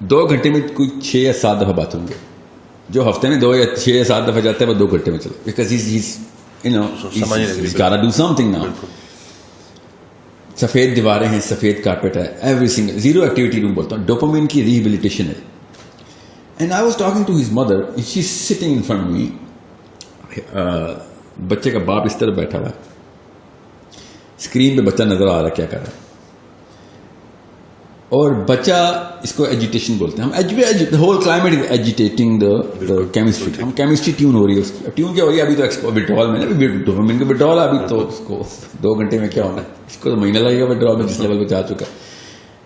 2 گھنٹے میں کوئی 6 یا 7 دفعہ بات ہوں گے. جو ہفتے میں 2 یا 6 یا 7 دفعہ جاتا ہے وہ 2 گھنٹے میں چلو, because he's gotta do something now. سفید دیواریں ہیں, سفید کارپیٹ ہے, every single, zero activity room بولتا ہوں, ڈوپامین کی ریہیبلیٹیشن ہے. And I was talking to his mother, she is sitting in front me. بچے کا باپ اس طرح بیٹھا ہوا ہے, اسکرین پہ بچہ نظر آ رہا ہے کیا کر رہا ہے, اور بچہ اس کو ایجیٹیشن بولتے ہیں ہم. ہول کلائمیٹ از ایجیٹیٹنگ دا کیمسٹری. ہم کیمسٹری ٹیون ہو رہی ہے, اس کی ٹیون کیا ہو رہی ہے ابھی تو وڈرال میں ڈوپامین کا وڈرال ابھی تو اس کو 2 گھنٹے میں کیا ہونا ہے, اس کو تو مہینہ لگے گا وڈرال میں جس لیول پہ جا چکا ہے.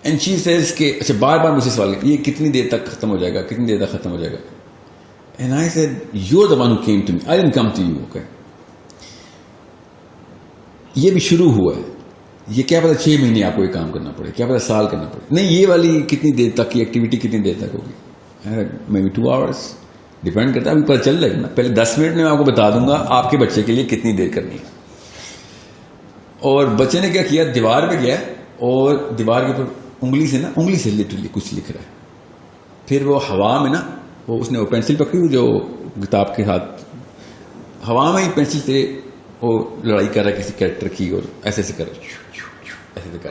اینڈ شی سیز کہ اچھا بار بار مجھ سے سوال یہ کتنی دیر تک ختم ہو جائے گا, کتنی دیر تک ختم ہو جائے گا. And I said you are the one who came to me, I didn't come to you. Okay یہ بھی شروع ہوا ہے, یہ کیا پتا 6 مہینے آپ کو یہ کام کرنا پڑے, کیا پتا سال کرنا پڑے. نہیں یہ والی کتنی دیر تک کی ایکٹیویٹی کتنی دیر تک ہوگی, مے بی 2 hours, ڈیپینڈ کرتا ہے. ابھی پتہ چل جائے گا نا, پہلے 10 منٹ میں آپ کو بتا دوں گا آپ کے بچے کے لیے کتنی دیر کرنی ہے. اور بچے نے کیا کیا, دیوار پہ گیا اور دیوار کے اوپر انگلی سے لٹرلی کچھ لکھ رہا ہے. پھر وہ ہوا میں نا اس نے وہ پینسل پکڑی ہوئی جو کتاب کے ساتھ, ہوا میں ہی پینسل سے وہ لڑائی کر رہا ہے کسی کریکٹر کی, اور ایسے ایسے کر رہا ہے, ایسے کر.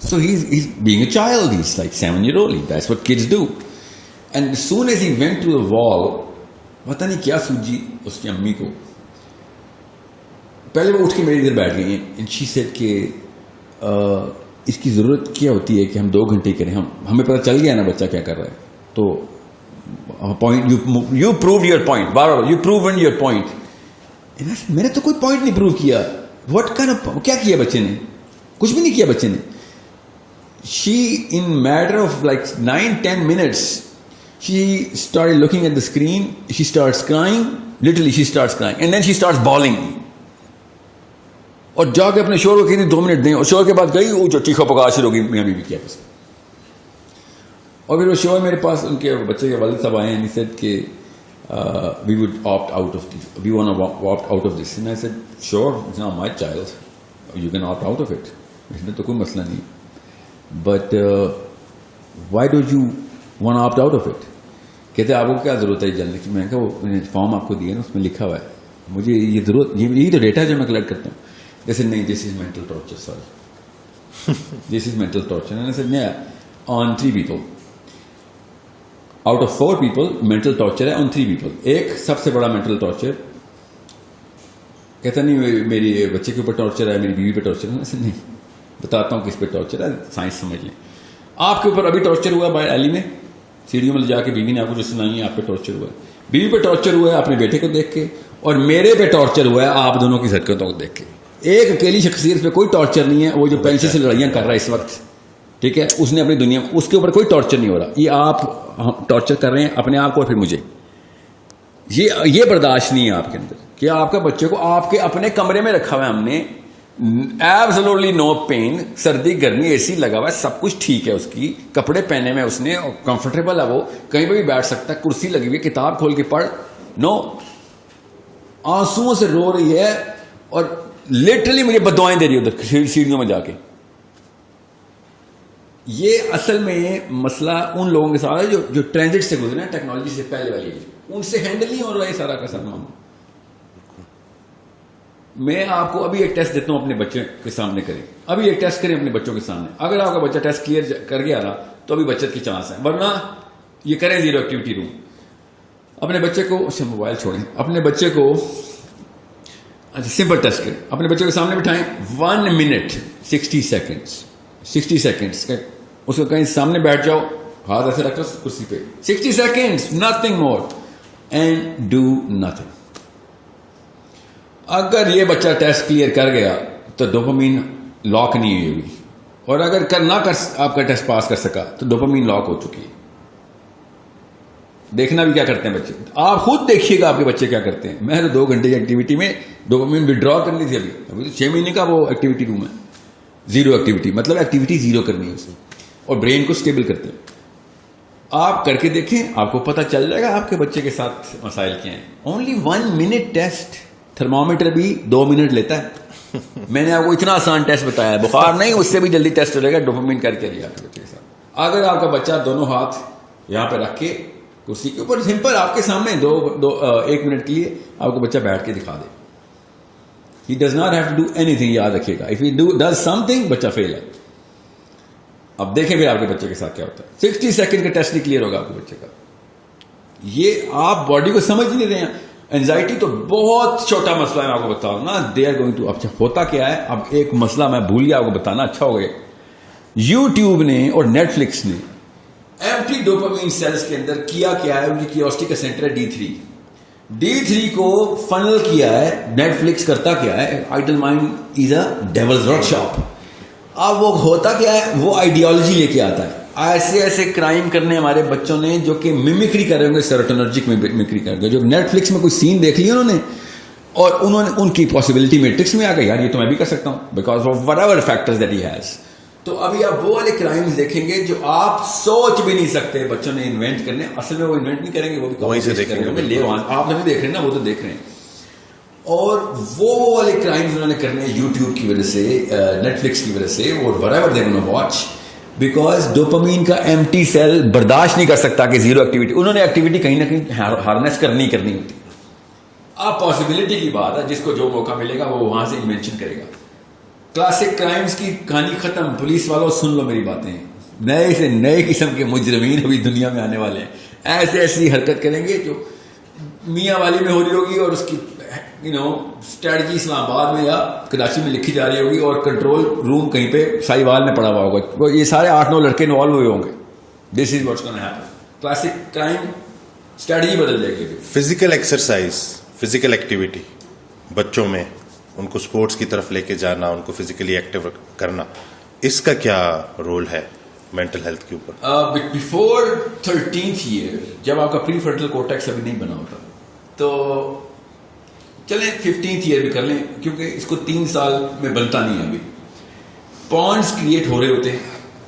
So he's being a child. He's like 7-year-old. That's what kids do. And as soon as he went to the wall, پتہ نہیں کیا سوجی اس کی امی کو, پہلے وہ اٹھ کے میری ادھر بیٹھ گئی ہیں. And she said کہ اس کی ضرورت کیا ہوتی ہے کہ ہم 2 گھنٹے کریں, ہمیں پتہ چل گیا نا بچہ کیا کر رہا ہے. تو point you prove your point, bar you proven your point. میں نے تو کوئی پوائنٹ نہیں پروو کیا. واٹ کائنڈ آف, کیا کیا بچے نے, کچھ بھی نہیں کیا بچے نے. She in matter of like 9-10 minutes she started looking at the screen, she starts crying, literally she starts crying, and then she starts bawling. اور جا کے اپنے شوہر کو کہتی 2 منٹ دیں, اور شوہر کے بعد گئی وہ جو چیخا پکار شروع ہوگی میاں بیوی کیا بس. اور پھر وہ شوہر میرے پاس ان کے بچے کے والد صاحب آئے ہیں, he said کہ we would opt out of this, we want to opt out of this. And I said sure, it's not my child, you can opt out of it, اس میں تو کوئی مسئلہ نہیں. But why don't you want to opt out of it? کہتے آپ کو کیا ضرورت ہے جاننے کی. میں نے کہا وہ فارم آپ کو دیا نا, اس میں لکھا ہوا ہے, مجھے یہ ضرورت, یہی تو ڈیٹا جو میں کلیکٹ کرتا ہوں. جیسے نہیں, this is mental torture, sorry, this is mental torture. میں نے سر نہیں, on 3 people out of 4 people mental torture ہے, آن 3 people. ایک سب سے بڑا مینٹل ٹارچر کہتا نہیں میری بچے کے اوپر ٹارچر ہے, میری بیوی پہ ٹارچر ہے. ایسے نہیں, بتاتا ہوں کس پہ ٹارچر ہے, سائنس سمجھ لیں. آپ کے اوپر ابھی ٹارچر ہوا ہے باہر ایلی میں, سیڑھیوں میں جا کے بیوی نے آپ کو جو سنائی ہے, آپ پہ ٹارچر ہوا ہے. بیوی پہ ٹارچر ہوا ہے اپنے بیٹے کو دیکھ کے, اور میرے پہ ٹارچر ہوا ہے آپ دونوں کی حرکتوں کو دیکھ کے. ایک اکیلی شخصیت پہ کوئی ٹارچر نہیں ہے, وہ جو پینسل سے لڑائیاں کر رہا ہے اس وقت, ٹھیک ہے, اس نے اپنی دنیا میں, اس کے اوپر کوئی ٹارچر نہیں ہو رہا. یہ آپ ٹارچر کر رہے ہیں اپنے آپ کو اور پھر مجھے. یہ برداشت نہیں ہے آپ کے اندر کہ آپ کے بچے کو آپ کے اپنے کمرے میں رکھا ہوا ہے ہم نے, ایبسولوٹلی نو پین, سردی گرمی اے سی لگا ہوا ہے, سب کچھ ٹھیک ہے, اس کی کپڑے پہنے میں اس نے, کمفرٹیبل ہے, وہ کہیں پہ بھی بیٹھ سکتا ہے, کرسی لگی ہوئی ہے, کتاب کھول کے پڑھ. نو, آنسوؤں سے رو رہی ہے اور لٹرلی مجھے بدوائیں دے رہی ہے ادھر سیڑھیوں میں جا کے. یہ اصل میں مسئلہ ان لوگوں کے ساتھ ہے جو ٹرانزٹ سے گزرے ہیں, ٹیکنالوجی سے پہلے والی, ان سے ہینڈل نہیں ہو رہا ہے سارا کا سارا معاملہ. میں آپ کو ابھی ایک ٹیسٹ دیتا ہوں, اپنے بچے کے سامنے کریں, ابھی ایک ٹیسٹ کریں اپنے بچوں کے سامنے. اگر آپ کا بچہ ٹیسٹ کلیئر کر گیا نا تو ابھی بچت کی چانس ہے, ورنہ یہ کریں زیرو ایکٹیویٹی روم. اپنے بچے کو, اچھا موبائل چھوڑیں, اپنے بچے کو اچھا سمپل ٹیسٹ کریں, اپنے بچے کے سامنے بٹھائیں 1 minute 60 seconds 60 seconds, اس کو کہیں سامنے بیٹھ جاؤ, ہاتھ ایسے رکھ لو کرسی پہ, 60 seconds, nothing more, and do nothing. اگر یہ بچہ ٹیسٹ کلیئر کر گیا تو ڈوپامین لاک نہیں ہوئی ہوگی, اور اگر نہ کر آپ کا ٹیسٹ پاس کر سکا تو ڈوپامین لاک ہو چکی ہے. دیکھنا بھی کیا کرتے ہیں بچے, آپ خود دیکھیے گا آپ کے بچے کیا کرتے ہیں. میں نے 2 گھنٹے کی ایکٹیویٹی میں ڈوپامین وڈرا کرنی تھی, ابھی 6 مہینے کا وہ ایکٹیویٹی روم ہے, زیرو ایکٹیویٹی, مطلب ایکٹیویٹی زیرو کرنی ہے اسے, اور برین کو اسٹیبل کرتے ہیں. آپ کر کے دیکھیں, آپ کو پتہ چل جائے گا آپ کے بچے کے ساتھ مسائل کیا ہیں. اونلی 1 minute ٹیسٹ, تھرمامیٹر بھی 2 منٹ لیتا ہے. میں نے آپ کو اتنا آسان ٹیسٹ بتایا ہے, بخار نہیں, اس سے بھی جلدی ٹیسٹ ہو جائے گا, ڈوپامین کر کے لیا آپ کے بچے کے ساتھ. اگر آپ کا بچہ دونوں ہاتھ یہاں پہ رکھ کے کرسی کے اوپر سمپل آپ کے سامنے ایک منٹ کے لیے آپ کا بچہ بیٹھ کے دکھا دے. He does not have to do anything. یاد رکھیے گا, if he does something, بچہ فیل ہے. اب دیکھیں پھر آپ کے بچے کے ساتھ کیا ہوتا ہے. 60 سیکنڈ کا ٹیسٹ نہیں کلیئر ہوگا آپ کے بچے کا. یہ آپ باڈی کو سمجھ نہیں رہے ہیں. اینزائٹی تو بہت چھوٹا مسئلہ ہے, میں آپ کو بتاؤں نا. They are going to. اب ہوتا کیا ہے, اب ایک مسئلہ میں بھول گیا آپ کو بتانا, اچھا ہو گیا. یوٹیوب نے اور نیٹ فلکس نے ایمپٹی ڈوپامین سیلز کے اندر کیا ہے, ان کی کیوریوسٹی کا سینٹر ہے D3 کو فنل کیا ہے. نیٹ فلکس کرتا کیا ہے, idle mind is a devil's workshop. اب وہ ہوتا کیا ہے, وہ آئیڈیالوجی لے کے آتا ہے. ایسے کرائم کرنے ہمارے بچوں نے جو کہ میمکری کر رہے ہوں گے, سیروٹونرجک میمکری کر رہے ہیں, جو نیٹ فلکس میں کوئی سین دیکھ لیا انہوں نے, اور انہوں نے ان کی پاسبلٹی میٹرکس میں آ گئی, یار یہ تو میں بھی کر سکتا ہوں, because of what ever factors that he has. تو ابھی آپ وہ والے کرائمز دیکھیں گے جو آپ سوچ بھی نہیں سکتے بچوں نے انوینٹ کرنے. اصل میں وہ انوینٹ نہیں کریں گے, وہ بھی وہیں سے دیکھیں گے. آپ نہیں دیکھ رہے نا, وہ تو دیکھ رہے ہیں. اور وہ والے کرائمز انہوں نے کرنے یوٹیوب کی وجہ سے, نیٹ فلکس کی وجہ سے, اور what ever they gonna watch, because dopamine کا ایمٹی سیل برداشت نہیں کر سکتا کہ زیرو ایکٹیویٹی. انہوں نے ایکٹیویٹی کہیں نہ کہیں ہارنیس کرنی ہوتی. اب پاسبلٹی کی بات ہے, جس کو جو موقع ملے گا وہ وہاں سے انوینشن کرے گا. کلاسک کرائمز کی کہانی ختم. پولیس والوں سن لو میری باتیں, نئے سے نئے قسم کے مجرمین ابھی دنیا میں آنے والے ہیں. ایسی حرکت کریں گے جو میاں والی میں ہو رہی ہوگی, اور اس کی اسٹریٹجی اسلام آباد میں یا کراچی میں لکھی جا رہی ہوگی, اور کنٹرول روم کہیں پہ سائیوال میں پڑا ہوا ہوگا. یہ سارے 8-9 لڑکے انوالو ہوئے ہوں گے. This is what's gonna happen. Classic crime strategy بدل جائے گی. فزیکل ایکسرسائز, فزیکل ایکٹیویٹی بچوں میں, ان کو اسپورٹس کی طرف لے کے جانا, ان کو فزیکلی ایکٹیو کرنا, اس کا کیا رول ہے مینٹل ہیلتھ کے اوپر؟ بیفور 13th ایئر, جب آپ کا پری فرنٹل کورٹیکس ابھی نہیں بنا ہوتا, تو چلیں 15th ایئر بھی کر لیں, کیونکہ اس کو 3 سال میں بنتا نہیں ہے. ابھی پونڈز کریٹ ہو رہے ہوتے ہیں.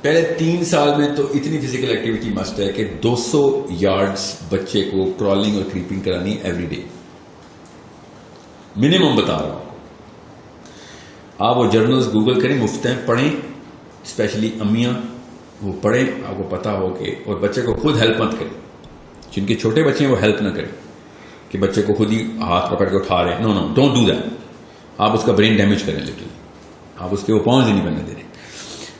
پہلے 3 سال میں تو اتنی فزیکل ایکٹیویٹی مسٹ ہے کہ 200 یارڈز بچے کو کرالنگ اور کریپنگ کرانی ایوری ڈے, منیمم بتا رہا ہوں. آپ وہ جرنلز گوگل کریں, مفت ہیں, پڑھیں, اسپیشلی امیاں وہ پڑھیں, آپ کو پتا ہو کہ, اور بچے کو خود ہیلپ مت کریں. جن کے چھوٹے بچے ہیں وہ ہیلپ نہ کریں کہ بچے کو خود ہی ہاتھ پکڑ کے اٹھا رہے ہیں. نو ڈونٹ ڈو دیٹ. آپ اس کا برین ڈیمیج کریں, لیکن آپ اس کے وہ پاؤں ہی نہیں بننے دے رہے.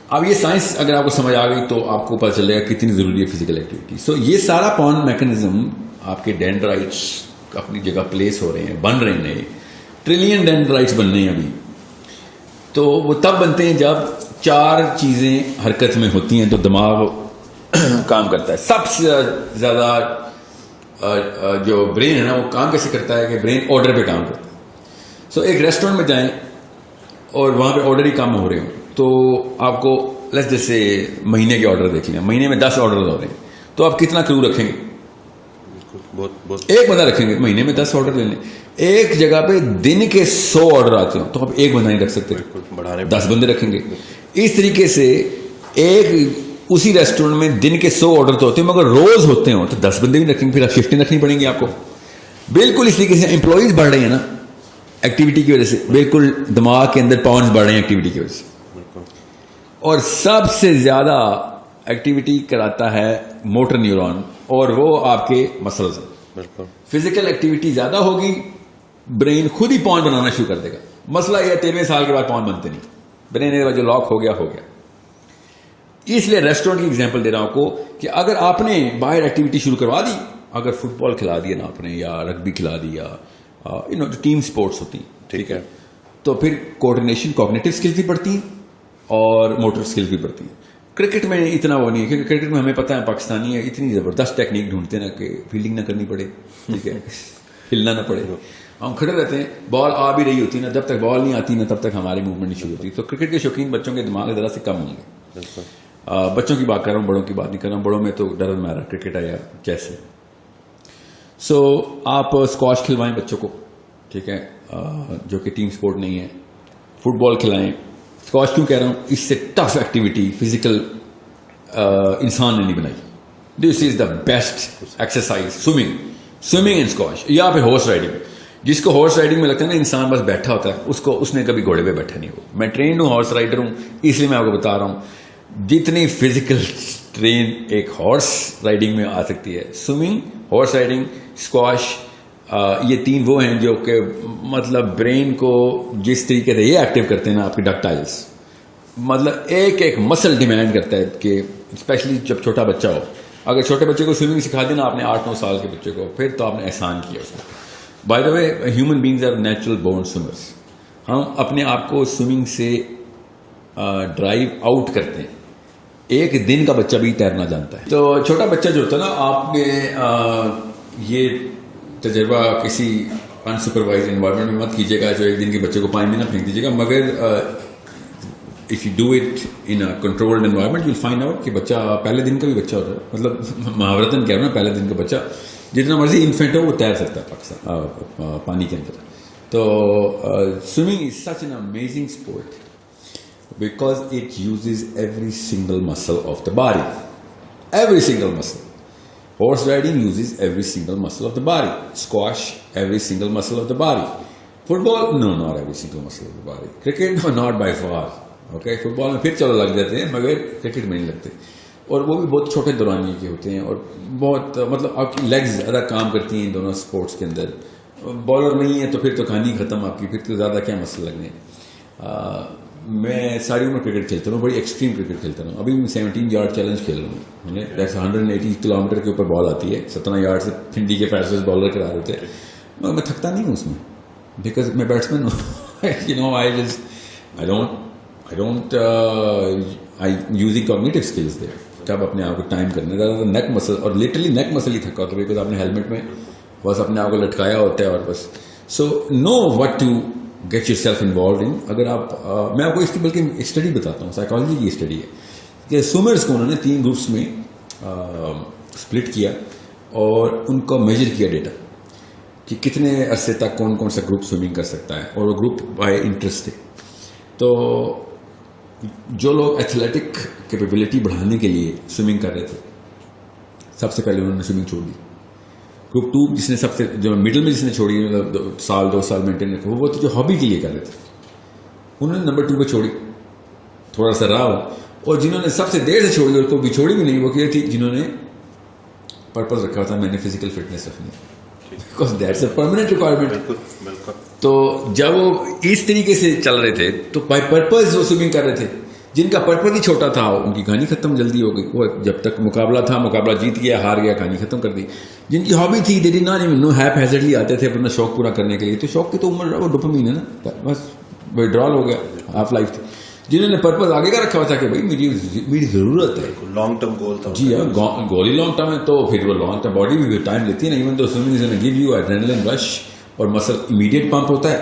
اب یہ سائنس اگر آپ کو سمجھ آ گئی تو آپ کو پتہ چلے گا کتنی ضروری ہے فزیکل ایکٹیویٹی. سو یہ سارا پاؤن میکنزم, آپ کے ڈینڈرائٹس اپنی جگہ پلیس ہو رہے ہیں, بن رہے ہیں, نئے ٹریلین ڈینڈرائٹس بننے ہیں ابھی. تو وہ تب بنتے ہیں جب 4 چیزیں حرکت میں ہوتی ہیں تو دماغ کام کرتا ہے. سب سے زیادہ جو برین ہے نا, وہ کام کیسے کرتا ہے کہ برین آرڈر پہ کام کرتا ہے. سو ایک ریسٹورینٹ میں جائیں اور وہاں پہ آرڈر ہی کام ہو رہے ہوں, تو آپ کو جیسے مہینے کے آرڈر دیکھ لیں, مہینے میں 10 آرڈر ہو رہے ہیں, تو آپ کتنا کرو رکھیں گے؟ ایک بندہ رکھیں گے. مہینے میں 10 آرڈر لے لیں. ایک جگہ پہ دن کے 100 آرڈر آتے ہوں تو آپ ایک بندہ نہیں رکھ سکتے, 10 بندے رکھیں گے. اس طریقے سے اسی ریسٹورینٹ میں دن کے 100 آرڈر تو ہوتے ہیں, مگر روز ہوتے ہوں تو 10 بندے بھی رکھیں گے. پھر آپ شفٹیں رکھنی پڑیں گی آپ کو. بالکل اس طریقے سے امپلائیز بڑھ رہے ہیں نا ایکٹیویٹی کی وجہ سے, بالکل دماغ کے اندر پاؤنڈز بڑھ رہے ہیں ایکٹیویٹی کی وجہ سے. اور سب سے زیادہ ایکٹیویٹی کراتا ہے موٹر نیورون, اور وہ آپ کے مسلز ہیں. فزیکل ایکٹیویٹی زیادہ ہوگی, برین خود ہی پاؤنڈ بنانا شروع کر دے گا. مسئلہ یہ 13ویں سال کے بعد پاؤنڈ بنتے نہیں, برین جو لاک ہو گیا. اس لیے ریسٹورینٹ کی ایگزامپل دے رہا ہوں آپ کو کہ اگر آپ نے باہر ایکٹیویٹی شروع کروا دی, اگر فٹ بال کھلا دیا نا آپ نے, یا رگبی کھلا دیا, جو ٹیم سپورٹس ہوتی ہیں, ٹھیک ہے, تو پھر کوآرڈینیشن, کوگنیٹو اسکلز بھی بڑھتی ہیں اور موٹر اسکلز بھی بڑھتی ہیں. کرکٹ میں اتنا وہ نہیں ہے, کیونکہ کرکٹ میں ہمیں پتہ ہے پاکستانی ہے, اتنی زبردست ٹیکنیک ڈھونڈتے ہیں نا کہ فیلڈنگ نہ کرنی پڑے, ٹھیک ہے, ہلنا نہ پڑے, ہم کھڑے رہتے ہیں, بال آ بھی رہی ہوتی ہے نا, جب تک بال نہیں آتی نا تب تک ہماری موومنٹ نہیں شروع ہوتی. تو کرکٹ کے شوقین بچوں کے دماغ ذرا سے کم ہوں گے. بچوں کی بات کر رہا ہوں, بڑوں کی بات نہیں کر رہا ہوں. بڑوں میں تو ڈر مارا کرکٹ ہے یا چیس ہے. سو آپ اسکواش کھلوائیں بچوں کو, ٹھیک ہے, جو کہ ٹیم سپورٹ نہیں ہے. فٹ بال کھلائیں. اسکواش کیوں کہہ رہا ہوں, اس سے ٹف ایکٹیویٹی فزیکل انسان نے نہیں بنائی. This is the best exercise, swimming and squash. یا پھر ہارس رائڈنگ. جس کو ہارس رائڈنگ میں لگتا ہے نا انسان بس بیٹھا ہوتا ہے, اس نے کبھی گھوڑے پہ بیٹھا نہیں ہو. میں ٹرینڈ ہوں, ہارس رائڈر ہوں, اس لیے میں آپ کو بتا رہا ہوں جتنی فزیکل ٹرین ایک ہارس رائڈنگ میں آ سکتی ہے. سوئمنگ, ہارس رائڈنگ, اسکواش, یہ تین وہ ہیں جو کہ مطلب برین کو جس طریقے سے یہ ایکٹیو کرتے ہیں نا آپ کے ڈکٹائلس, مطلب ایک ایک مسل ڈیمانڈ کرتا ہے کہ اسپیشلی جب چھوٹا بچہ ہو, اگر چھوٹے بچے کو سوئمنگ سکھا دینا آپ نے 8-9 سال کے بچے کو, پھر تو آپ نے احسان کیا اس کو. By the way human beings are natural born swimmers. ہم اپنے آپ کو سوئمنگ سے ڈرائیو آؤٹ کرتے ہیں. ایک دن کا بچہ بھی تیرنا جانتا ہے. تو چھوٹا بچہ جو ہوتا ہے نا, آپ نے یہ تجربہ کسی انسپروائز انوائرمنٹ میں مت کیجیے گا جو ایک دن کے بچے کو پانی میں نہ پھینک دیجیے گا, مگر if you do it in a controlled environment you'll find out کہ بچہ پہلے دن کا بھی بچہ ہوتا ہے, مطلب محاورتاً کہہ رہا ہوں, پہلے دن کا بچہ جتنا مرضی انفینٹ ہو وہ تیر سکتا ہے پاکستان پانی کے اندر. تو swimming is such an amazing sport because it uses every single muscle of the body, every single muscle. Horse riding uses every single muscle of the body. Squash, every single muscle of the body. Football, no, not every single muscle of the body. Cricket, no, not by far. Okay, football میں پھر چلو لگ جاتے ہیں مگر cricket میں نہیں لگتے, اور وہ بھی بہت چھوٹے دورانیے کے ہوتے ہیں, اور بہت مطلب آپ کی لیگز زیادہ کام کرتی ہیں ان دونوں اسپورٹس کے اندر. بالر نہیں ہے تو پھر تو کہانی ختم آپ کی, پھر تو زیادہ کیا مسئلہ لگنے. میں ساری عمر کرکٹ کھیلتا ہوں, بڑی ایکسٹریم کرکٹ کھیلتا ہوں. ابھی میں 17 یارڈ چیلنج کھیل رہا ہوں. 180 کلومیٹر کے اوپر بال آتی ہے, 17 یارڈ سے پھنڈی کے فیصلے بالر کرا دیتے ہیں. میں تھکتا نہیں ہوں اس میں بیکاز میں بیٹسمین ہوں. I'm using cognitive skills there. جب اپنے آپ کو ٹائم کرنا ہے, نیک مسل, اور لٹرلی نیک مسل ہی تھکا ہوتا ہے بیکاز آپ نے ہیلمٹ میں بس اپنے آپ کو لٹکایا ہوتا ہے, اور بس so know what to get yourself involved in. اگر آپ میں آپ کو اس کی بلکہ اسٹڈی بتاتا ہوں, سائیکالوجی کی اسٹڈی ہے کہ سوئمرس کو انہوں نے 3 گروپس میں اسپلٹ کیا اور ان کو میجر کیا ڈیٹا کہ کتنے عرصے تک کون کون سا گروپ سوئمنگ کر سکتا ہے, اور وہ گروپ بائی انٹرسٹ تھے. تو جو لوگ ایتھلیٹک کیپیبلٹی بڑھانے کے لیے سوئمنگ کر رہے تھے, سب سے پہلے انہوں نے سوئمنگ چھوڑ دی. گروپ 2 جس نے سب سے جو مڈل میں جس نے چھوڑی, 1-2 سال مینٹین رکھا, وہ تو جو ہابی کے لیے کر رہے تھے, انہوں نے نمبر 2 پہ چھوڑی, تھوڑا سا رہا. اور جنہوں نے سب سے دیر سے چھوڑی, اور کو بھی چھوڑی بھی نہیں, وہ کیا تھی جنہوں نے پرپز رکھا تھا میں نے فزیکل فٹنس رکھنی, because that's a permanent requirement. تو جب وہ اس طریقے سے چل رہے تھے تو بائی پرپز وہ سوئمنگ کر رہے تھے. جن کا پرپز ہی چھوٹا تھا ان کی کہانی ختم جلدی ہو گئی. وہ جب تک مقابلہ تھا, مقابلہ جیت گیا, ہار گیا, کہانی ختم کر دی. جن کی ہابی تھی they did not even know, haphazardly آتے تھے اپنا شوق پورا کرنے کے لیے, تو شوق کی تو عمر وہ ڈوپامین ہے نا, بس وڈرال ہو گیا, ہاف لائف تھی. جنہوں نے پرپز آگے کا رکھا ہوا تھا کہ بھائی میری ضرورت ہے, لانگ ٹرم گول تھا. جی ہاں, گول ہی لانگ ٹرم ہے, تو پھر وہ لانگ ٹرم باڈی بھی ٹائم لیتی ہے نا. ایون تو swimming is gonna give you adrenaline rush, اور مسل امیڈیٹ پمپ ہوتا ہے,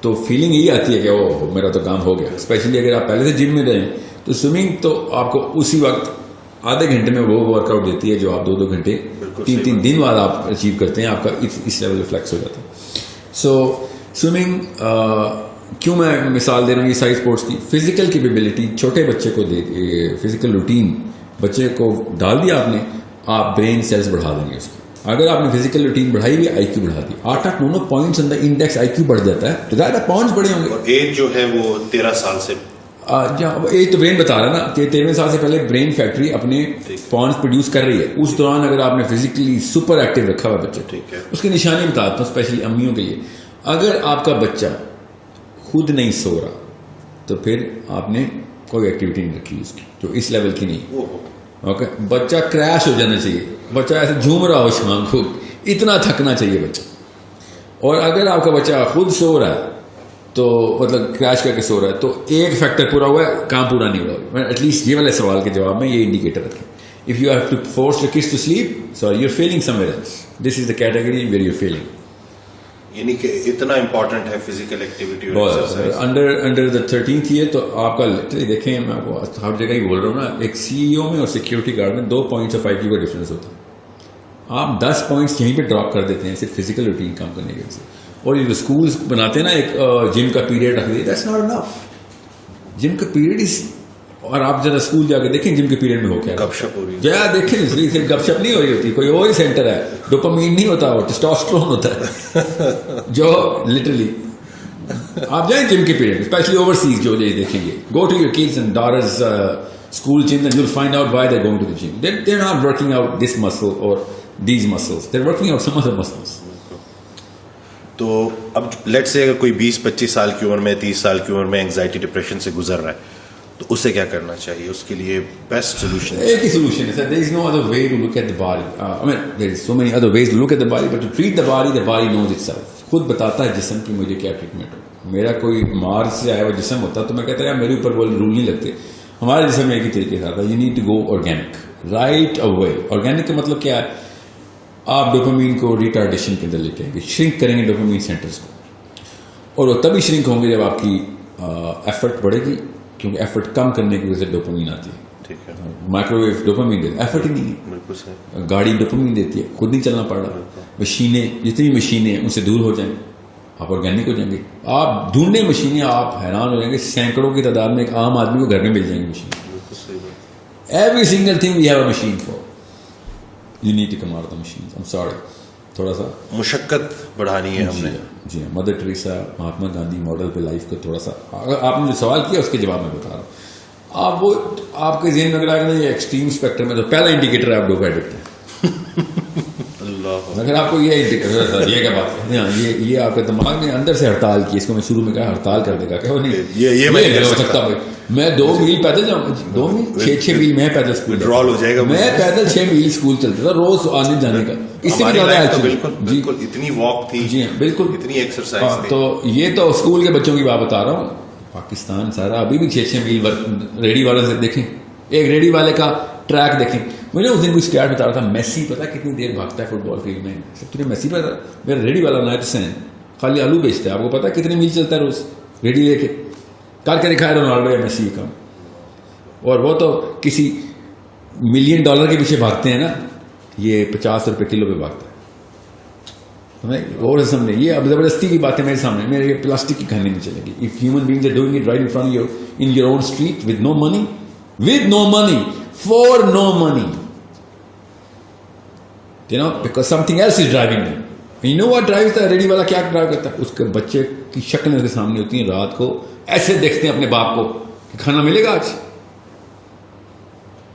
تو فیلنگ یہی آتی ہے کہ وہ میرا تو کام ہو گیا. اسپیشلی اگر آپ پہلے سے جم میں رہیں تو سوئمنگ تو آپ کو اسی وقت آدھے گھنٹے میں وہ ورک آؤٹ دیتی ہے جو آپ 2 گھنٹے 3 دن بعد آپ اچیو کرتے ہیں. آپ کا اس لیول ریفلیکس ہو جاتا ہے. سو سوئمنگ کیوں میں مثال دے رہا ہوں یہ ساری اسپورٹس کی, فزیکل کیپیبلٹی چھوٹے بچے کو دے, فزیکل روٹین بچے کو ڈال دیا آپ نے, آپ برین سیلز بڑھا دیں گے اس کی. اگر آپ نے فزیکل روٹین بڑھائی ہوئی, آئی کیو بڑھا دی, 8-9 پوائنٹس اندر انڈیکس آئی کیو بڑھ جاتا ہے, تو زیادہ پوائنٹس بڑے ہوں گے. ایج جو ہے وہ 13 سال سے, ایج تو برین بتا رہا ہے نا کہ 13 سال سے پہلے برین فیکٹری اپنے پوائنٹس پروڈیوس کر رہی ہے. اس دوران اگر آپ نے فزیکلی سپر ایکٹیو رکھا ہوا بچہ, اس کی نشانی بتاتا ہوں اسپیشلی امیوں کے لیے. اگر آپ کا بچہ خود نہیں سو رہا تو پھر آپ نے کوئی ایکٹیویٹی نہیں رکھی اس کی جو اس لیول کی نہیں. اوکے, بچہ کریش ہو جانا چاہیے, بچہ ایسے جھوم رہا ہو شام کو, اتنا تھکنا چاہیے بچہ. اور اگر آپ کا بچہ خود سو رہا ہے تو مطلب کریش کر کے سو رہا ہے, تو ایک فیکٹر پورا ہوا ہے, کام پورا نہیں ہوا. ایٹ لیسٹ یہ والے سوال کے جواب میں یہ انڈیکیٹر رکھیں. If you have to force your kids to sleep, so you are feeling somewhere else. This is the category where you are feeling. یعنی کہ اتنا امپورٹنٹ ہے physical activity. Under the 13th year تو آپ کا دیکھیں, میں آپ کو ہر جگہ ہی بول رہا ہوں نا, ایک CEO میں اور سیکورٹی گارڈ میں 2 پوائنٹس آف IQ کا ڈفرینس ہوتا ہے. آپ 10 پوائنٹس یہیں پہ ڈراپ کر دیتے ہیں صرف فزیکل روٹین کام کرنے کے وجہ سے. اور یہ اسکولس بناتے ہیں نا ایک جم کا پیریڈ رکھ دیتے, دیٹس ناٹ انف. جم کا پیریڈ از, اور آپ ذرا اسکول جا کے دیکھیں جم کے پیریڈ میں ہو کیا گپ شپ ہو رہی ہے. جا دیکھیں, صرف گپ شپ نہیں ہو رہی ہوتی, کوئی اور ہی سینٹر ہے. ڈوپامین نہیں ہوتا, وہ ٹیسٹوسٹرون ہوتا ہے جو لٹرلی. آپ جائیں جم کے پیریڈ, اسپیشلی اوورسیز جو دیکھیں گے, go to your kids and daughters school gym, then you'll find out why they're going to the gym. They're not working out this muscle or these muscles. They're working out some other muscles. تو اب late سے اگر کوئی 20-25 سال کی عمر میں 30 سال کی عمر میں اینگزائٹی ڈپریشن سے گزر رہا ہے تو اسے کیا کرنا چاہیے؟ اس کے لیے بیسٹ سولوشن ایک ہی سولوشن ہے سر. there is no other way to look at the body. I mean there is so many other ways to look at the body, but to treat the body knows itself. خود بتاتا ہے جسم کی مجھے کیا treatment ہو. میرا کوئی مارس سے آیا ہوا جسم ہوتا تو میں کہتا یار میرے اوپر وہ رول نہیں لگتے. ہمارے جسم میں ایک ہی طریقے سے آتا ہے. You need to go organic right away. Organic کا مطلب کیا ہے؟ آپ ڈوپامین کو ریٹارڈیشن کے اندر لے کے آئیں گے, شرنک کریں گے ڈوپامین سینٹرز کو, اور وہ تبھی شرنک ہوں گے جب آپ کی ایفرٹ بڑھے گی, کیونکہ ایفرٹ کم کرنے کی وجہ سے ڈوپامین آتی ہے. ٹھیک ہے. مائکرو ویو ڈوپامین دیتا ہے, ایفرٹ ہی نہیں ہے. بالکل صحیح. گاڑی ڈوپامین دیتی ہے, خود نہیں چلنا پڑ رہا. مشینیں جتنی مشینیں ہیں ان سے دور ہو جائیں, آپ آرگینک ہو جائیں گے. آپ ڈھونڈنے مشینیں آپ حیران ہو جائیں گے, سینکڑوں کی تعداد میں ایک عام آدمی کو گھر میں مل جائیں گی machine. Every single thing we have a machine for. You need to come out of the machine. I am sorry, تھوڑا سا مشقت بڑھانی ہے ہم نے. جی ہاں, mother Teresa, Mahatma Gandhi model پہ لائف کو تھوڑا سا, اگر آپ نے جو سوال کیا اس کے جواب میں بتا رہا ہوں. آپ وہ آپ کے ذہن میں اگر آگے یہ ایکسٹریم اسپیکٹرم میں تو پہلا انڈیکیٹر ہے آپ ڈوپ ایڈکٹ ہیں. اگر آپ کو یہ انڈیکیٹر, یہ کیا بات ہے, یہ آپ کے دماغ نے اندر سے ہڑتال کی, اس کو میں شروع میں کہا ہڑتال کر دے گا کہ وہ نہیں یہ میں نہیں ہو سکتا بھائی. میں 2 میل پیدل جاؤں, 2 میل 6 میل میں پیدل اسکول ڈرال ہو جائے گا. میں پیدل 6 میل اسکول چلتا تھا روز آنے جانے کا. اس سے بھی زیادہ بالکل اتنی واک تھی. جی ہاں بالکل اتنی ایکسرسائز تھی. تو یہ تو اسکول کے بچوں کی بات بتا رہا ہوں. پاکستان سارا ابھی بھی 6 میل ریڈی والے سے دیکھیں, ایک ریڈی والے کا ٹریک دیکھیں. مجھے اس دن کوئی اسٹارٹ بتا رہا تھا, میسی پتا کتنی دیر بھاگتا ہے فٹ بال فیلڈ میں. تجھے میسی پتا, میرا ریڈی والا نائٹ سے خالی آلو بیچتا ہے, آپ کو پتا کتنے میل چلتا ہے روز ریڈی لے کے. کر کے دکھایا رونالڈو یا میسی کا, اور وہ تو کسی $1 ملین کے پیچھے بھاگتے ہیں نا, یہ 50 روپے کلو پہ بھاگتا ہے. اور سامنے یہ اب زبردستی کی بات ہے میرے سامنے, میرے پلاسٹک کی کھانے نہیں چلے گی. If human beings are doing it right in front in your own street with no money for no money, you know, because something else is driving them. You know what drive تھا ready والا, کیا drive کرتا ہے؟ اس کے بچے کی شکل اس کے سامنے ہوتی ہیں, رات کو ایسے دیکھتے ہیں اپنے باپ کو کہ کھانا ملے گا آج.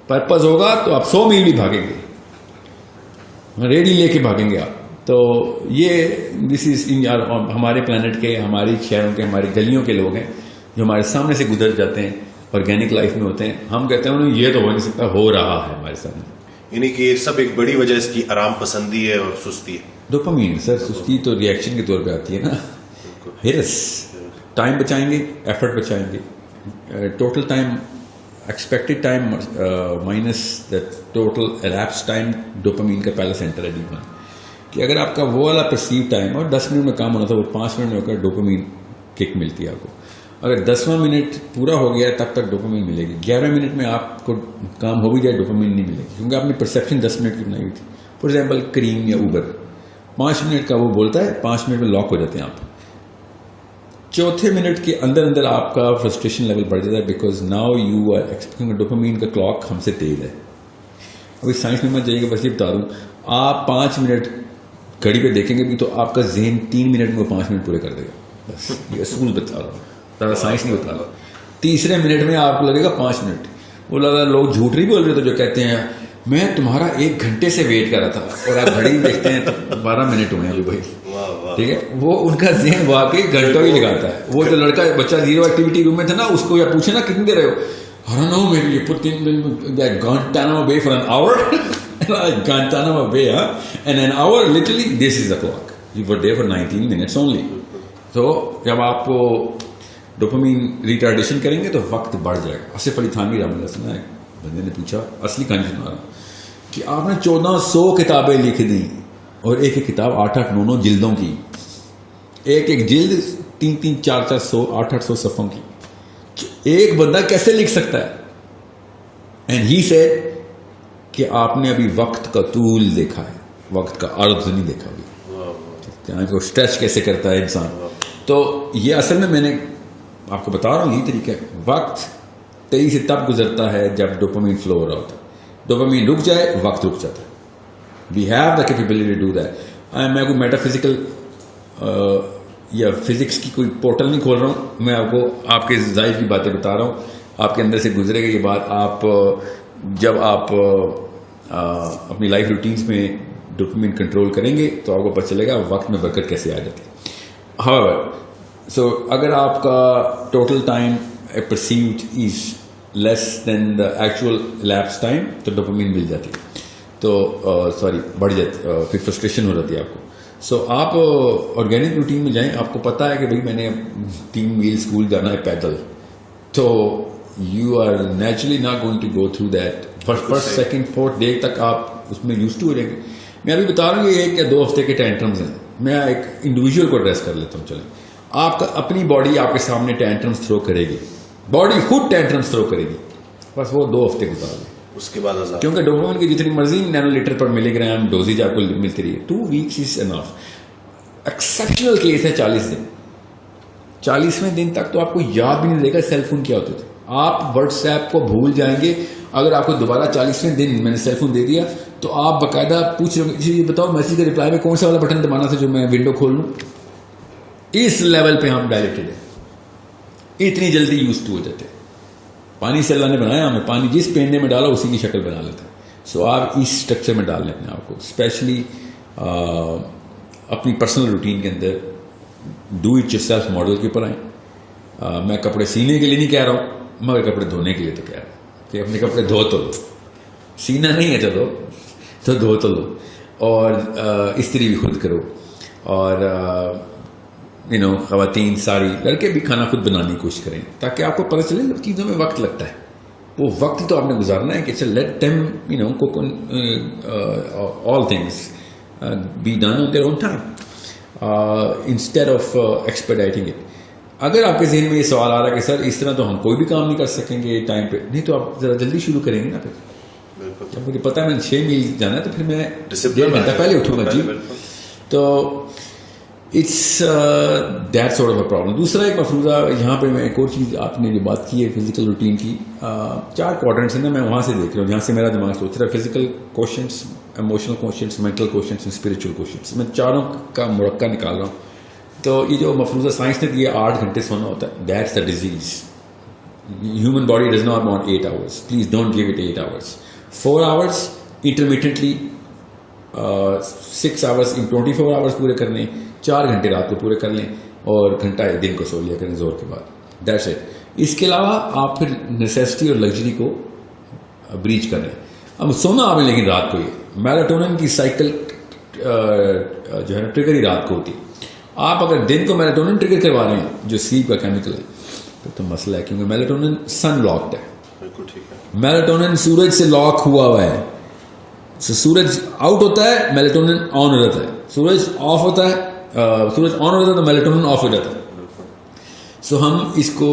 پرپز ہوگا تو آپ 100 میل بھی بھاگیں گے, ریڈی لے کے بھاگیں گے آپ. تو یہ دس از ہمارے پلانٹ کے, ہماری شہروں کے, ہماری گلیوں کے لوگ ہیں جو ہمارے سامنے سے گزر جاتے ہیں, آرگینک لائف میں ہوتے ہیں. ہم کہتے ہیں انہیں یہ تو ہو نہیں سکتا, ہو رہا ہے ہمارے سامنے. یعنی کہ یہ سب ایک بڑی وجہ اس کی آرام پسندی ہے اور سستی ہے. ڈوپامین سر, سستی تو ریئیکشن کے طور پہ آتی ہے نا. ہرس, ٹائم بچائیں گے, ایفرٹ بچائیں گے. Total time, expected time minus the total elapse time, dopamine کا پہلا سینٹر ہے ڈی1. کہ اگر آپ کا وہ والا پرسیو ٹائم اور 10 منٹ میں کام ہونا تھا, وہ 5 منٹ میں ہو کر ڈوپامین کک ملتی ہے آپ کو. اگر 10واں منٹ پورا ہو گیا تب تک ڈوپامین ملے گی. 11ویں منٹ میں آپ کو کام ہو بھی جائے ڈوپامین نہیں ملے گی, کیونکہ آپ نے پرسیپشن 10 منٹ کی بنائی ہوئی تھی. فار ایگزامپل کریم یا اوبر 5 منٹ کا وہ بولتا ہے, 5 منٹ میں لاک ہو جاتے ہیں آپ. چوتھے منٹ کے اندر آپ کا فرسٹریشن لیول بڑھ جاتا ہے, because now you are expecting dopamine کا کلاک ہم سے تیز ہے. ابھی سائنس میں مت جائیے گا, بس یہ بتا دوں, آپ 5 منٹ گھڑی پہ دیکھیں گے بھی تو آپ کا ذہن 3 منٹ میں وہ 5 منٹ پورے کر دے گا. بس یہ اصول بتا رہا ہوں, زیادہ سائنس نہیں بتا رہا. تیسرے منٹ میں آپ کو لگے گا 5 منٹ. وہ لگا لوگ جھوٹ نہیں بول رہے, تو جو کہتے ہیں میں تمہارا 1 گھنٹے سے ویٹ کر رہا تھا, اور آپ گھڑی دیکھتے ہیں تو 12 منٹ ہوئے ہیں ابھی بھائی. ٹھیک ہے, وہ ان کا ذہن واقعی گھنٹوں ہی لگاتا ہے. وہ جو لڑکا بچہ 0 ایکٹیویٹی روم میں تھا نا, اس کو یا پوچھے نا کتنی دیر رہے ہو, I don't know, maybe you put Guantanamo Bay for an hour. Guantanamo Bay, huh? And an hour, literally, this is the clock. You were there for 19 minutes only. تو جب آپ کو ڈوپامین ریٹارڈیشن کریں گے تو وقت بڑھ جائے گا. آصف علی تھانوی رحمۃ اللہ سنا ہے, بندے نے پوچھا, اصلی کہانی سنا رہا کہ آپ نے 1400 کتابیں لکھ دیں, اور ایک ایک کتاب 8-9 جلدوں کی, ایک جلد 3-400 800 صفحوں کی, ایک بندہ کیسے لکھ سکتا ہے؟ اینڈ ہی سیڈ کہ آپ نے ابھی وقت کا طول دیکھا ہے, وقت کا عرض نہیں دیکھا ابھی, کو اسٹریچ کیسے کرتا ہے انسان. تو یہ اصل میں نے آپ کو بتا رہا ہوں, یہی طریقہ ہے. وقت تیزی سے تب گزرتا ہے جب ڈوپامین فلو ہو رہا ہوتا ہے. ڈوپامین رک جائے, وقت رک جاتا ہے. We have the capability to do that. میں کوئی میٹا فزیکل یا فزکس کی کوئی پورٹل نہیں کھول رہا ہوں, میں آپ کو آپ کے ظاہر کی باتیں بتا رہا ہوں. آپ کے اندر سے گزرے گا یہ بات. آپ جب آپ اپنی لائف روٹینس میں ڈوپامین کنٹرول کریں گے تو آپ کو پتہ چلے گا وقت میں برکت کیسے آ جاتی ہے. However, so اگر آپ کا total time perceived is less than the actual elapsed time تو ڈوپامین مل جاتی ہے, تو بڑھ جاتی, پھر فرسٹریشن ہو جاتی ہے آپ کو. سو آپ آرگینک روٹین میں جائیں. آپ کو پتہ ہے کہ بھائی میں نے 3 میل اسکول جانا ہے پیدل, تو you are naturally not going to go through that. First second fourth day تک آپ اس میں یوز ٹو ہو جائیں گے. میں ابھی بتا رہا ہوں یہ 1 یا 2 ہفتے کے ٹینٹرمز ہیں. میں ایک انڈیویجول کو ایڈریس کر لیتا ہوں. چلیں, آپ کا اپنی باڈی آپ کے سامنے ٹینٹرمز تھرو کرے گی, باڈی خود ٹینٹرمز تھرو کرے گی, بس وہ 2 ہفتے گزار لیں. اس کے بعد کیونکہ ڈوپامین کی جتنی مرضی نینو لیٹر پر ملی گرام ڈوزیج آپ کو ملتی رہی ہے. 2 weeks از انف. ایکسیپشنل کیس ہے 40 دن. 40ویں دن تک تو آپ کو یاد بھی نہیں رہے گا سیل فون کیا ہوتے تھے. آپ واٹس ایپ کو بھول جائیں گے. اگر آپ کو دوبارہ 40ویں دن میں نے سیل فون دے دیا تو آپ باقاعدہ پوچھ رہے ہوں یہ بتاؤ میسیج کے رپلائی میں کون سا والا بٹن دبانا تھا جو میں ونڈو کھول لوں. اس لیول پہ ہم ڈائلیٹڈ ہیں, اتنی جلدی یوز ٹو ہو جاتے ہیں. پانی سے اللہ نے بنایا ہمیں, پانی جس پینڈے میں ڈالا اسی کی شکل بنا لیتا ہے. سو آپ اس اسٹرکچر میں ڈال لیں اپنے آپ کو, اسپیشلی اپنی پرسنل روٹین کے اندر do it yourself model کے اوپر آئیں. میں کپڑے سینے کے لیے نہیں کہہ رہا ہوں, مگر کپڑے دھونے کے لیے تو کہہ رہا ہوں کہ اپنے کپڑے دھو تو لو. سینا نہیں ہے چلو تو دھو تو لو, اور استری بھی خود کرو. اور خواتین ساری لڑکے بھی کھانا خود بنانے کی کوشش کریں تاکہ آپ کو پتہ چلے چیزوں میں وقت لگتا ہے. وہ وقت تو آپ نے گزارنا ہے کہ چل let time cook all things be done on their own time instead of expediting it. اگر آپ کے ذہن میں یہ سوال آ رہا ہے کہ سر اس طرح تو ہم کوئی بھی کام نہیں کر سکیں گے ٹائم پہ, نہیں تو آپ ذرا جلدی شروع کریں گے نا. پھر جب مجھے پتا ہے میں 6 میل جانا ہے تو پھر میں 1.5 گھنٹہ پہلے اٹھوں گا. جی, تو it's that sort of a problem. دوسرا ایک مفروضہ یہاں پہ میں ایک اور چیز, آپ نے جو بات کی ہے فزیکل روٹین کی, 4 کوارٹرنٹس ہیں نا, میں وہاں سے دیکھ رہا ہوں جہاں سے میرا دماغ سوچ رہا ہے. Physical questions, emotional questions, mental questions, spiritual questions, میں چاروں کا مرکب نکال رہا ہوں. تو یہ جو مفروضہ سائنس نے دیا 8 گھنٹے سونا ہوتا ہے, that's the disease. Human body does not want 8 hours. Please don't give it 8 hours. 4 hours انٹرمیٹنٹلی, 6 hours in 24 hours پورے کر لیں, 4 گھنٹے رات کو پورے کر لیں, اور گھنٹہ دن کو سو لیا کریں زور کے بعد. That's it. اس کے علاوہ آپ پھر نیسیسٹی اور لگژری کو بریچ کر رہے ہیں. اب سونا آپ نے لیکن رات کو, یہ میلاٹونن کی سائیکل جو ہے نا ٹریگر ہی رات کو ہوتی ہے. آپ اگر دن کو میلاٹونن ٹریگر کروا رہے ہیں جو سلیپ کا کیمیکل ہے تو مسئلہ ہے, کیونکہ میلاٹونن سن لاکڈ ہے. میلاٹونن سورج سے لاک ہوا ہے. سورج آؤٹ ہوتا ہے میلاٹونن آن ہو جاتا ہے, سورج آف ہوتا ہے, سورج آن ہو جاتا ہے تو میلاٹونن آف ہو جاتا ہے. سو ہم اس کو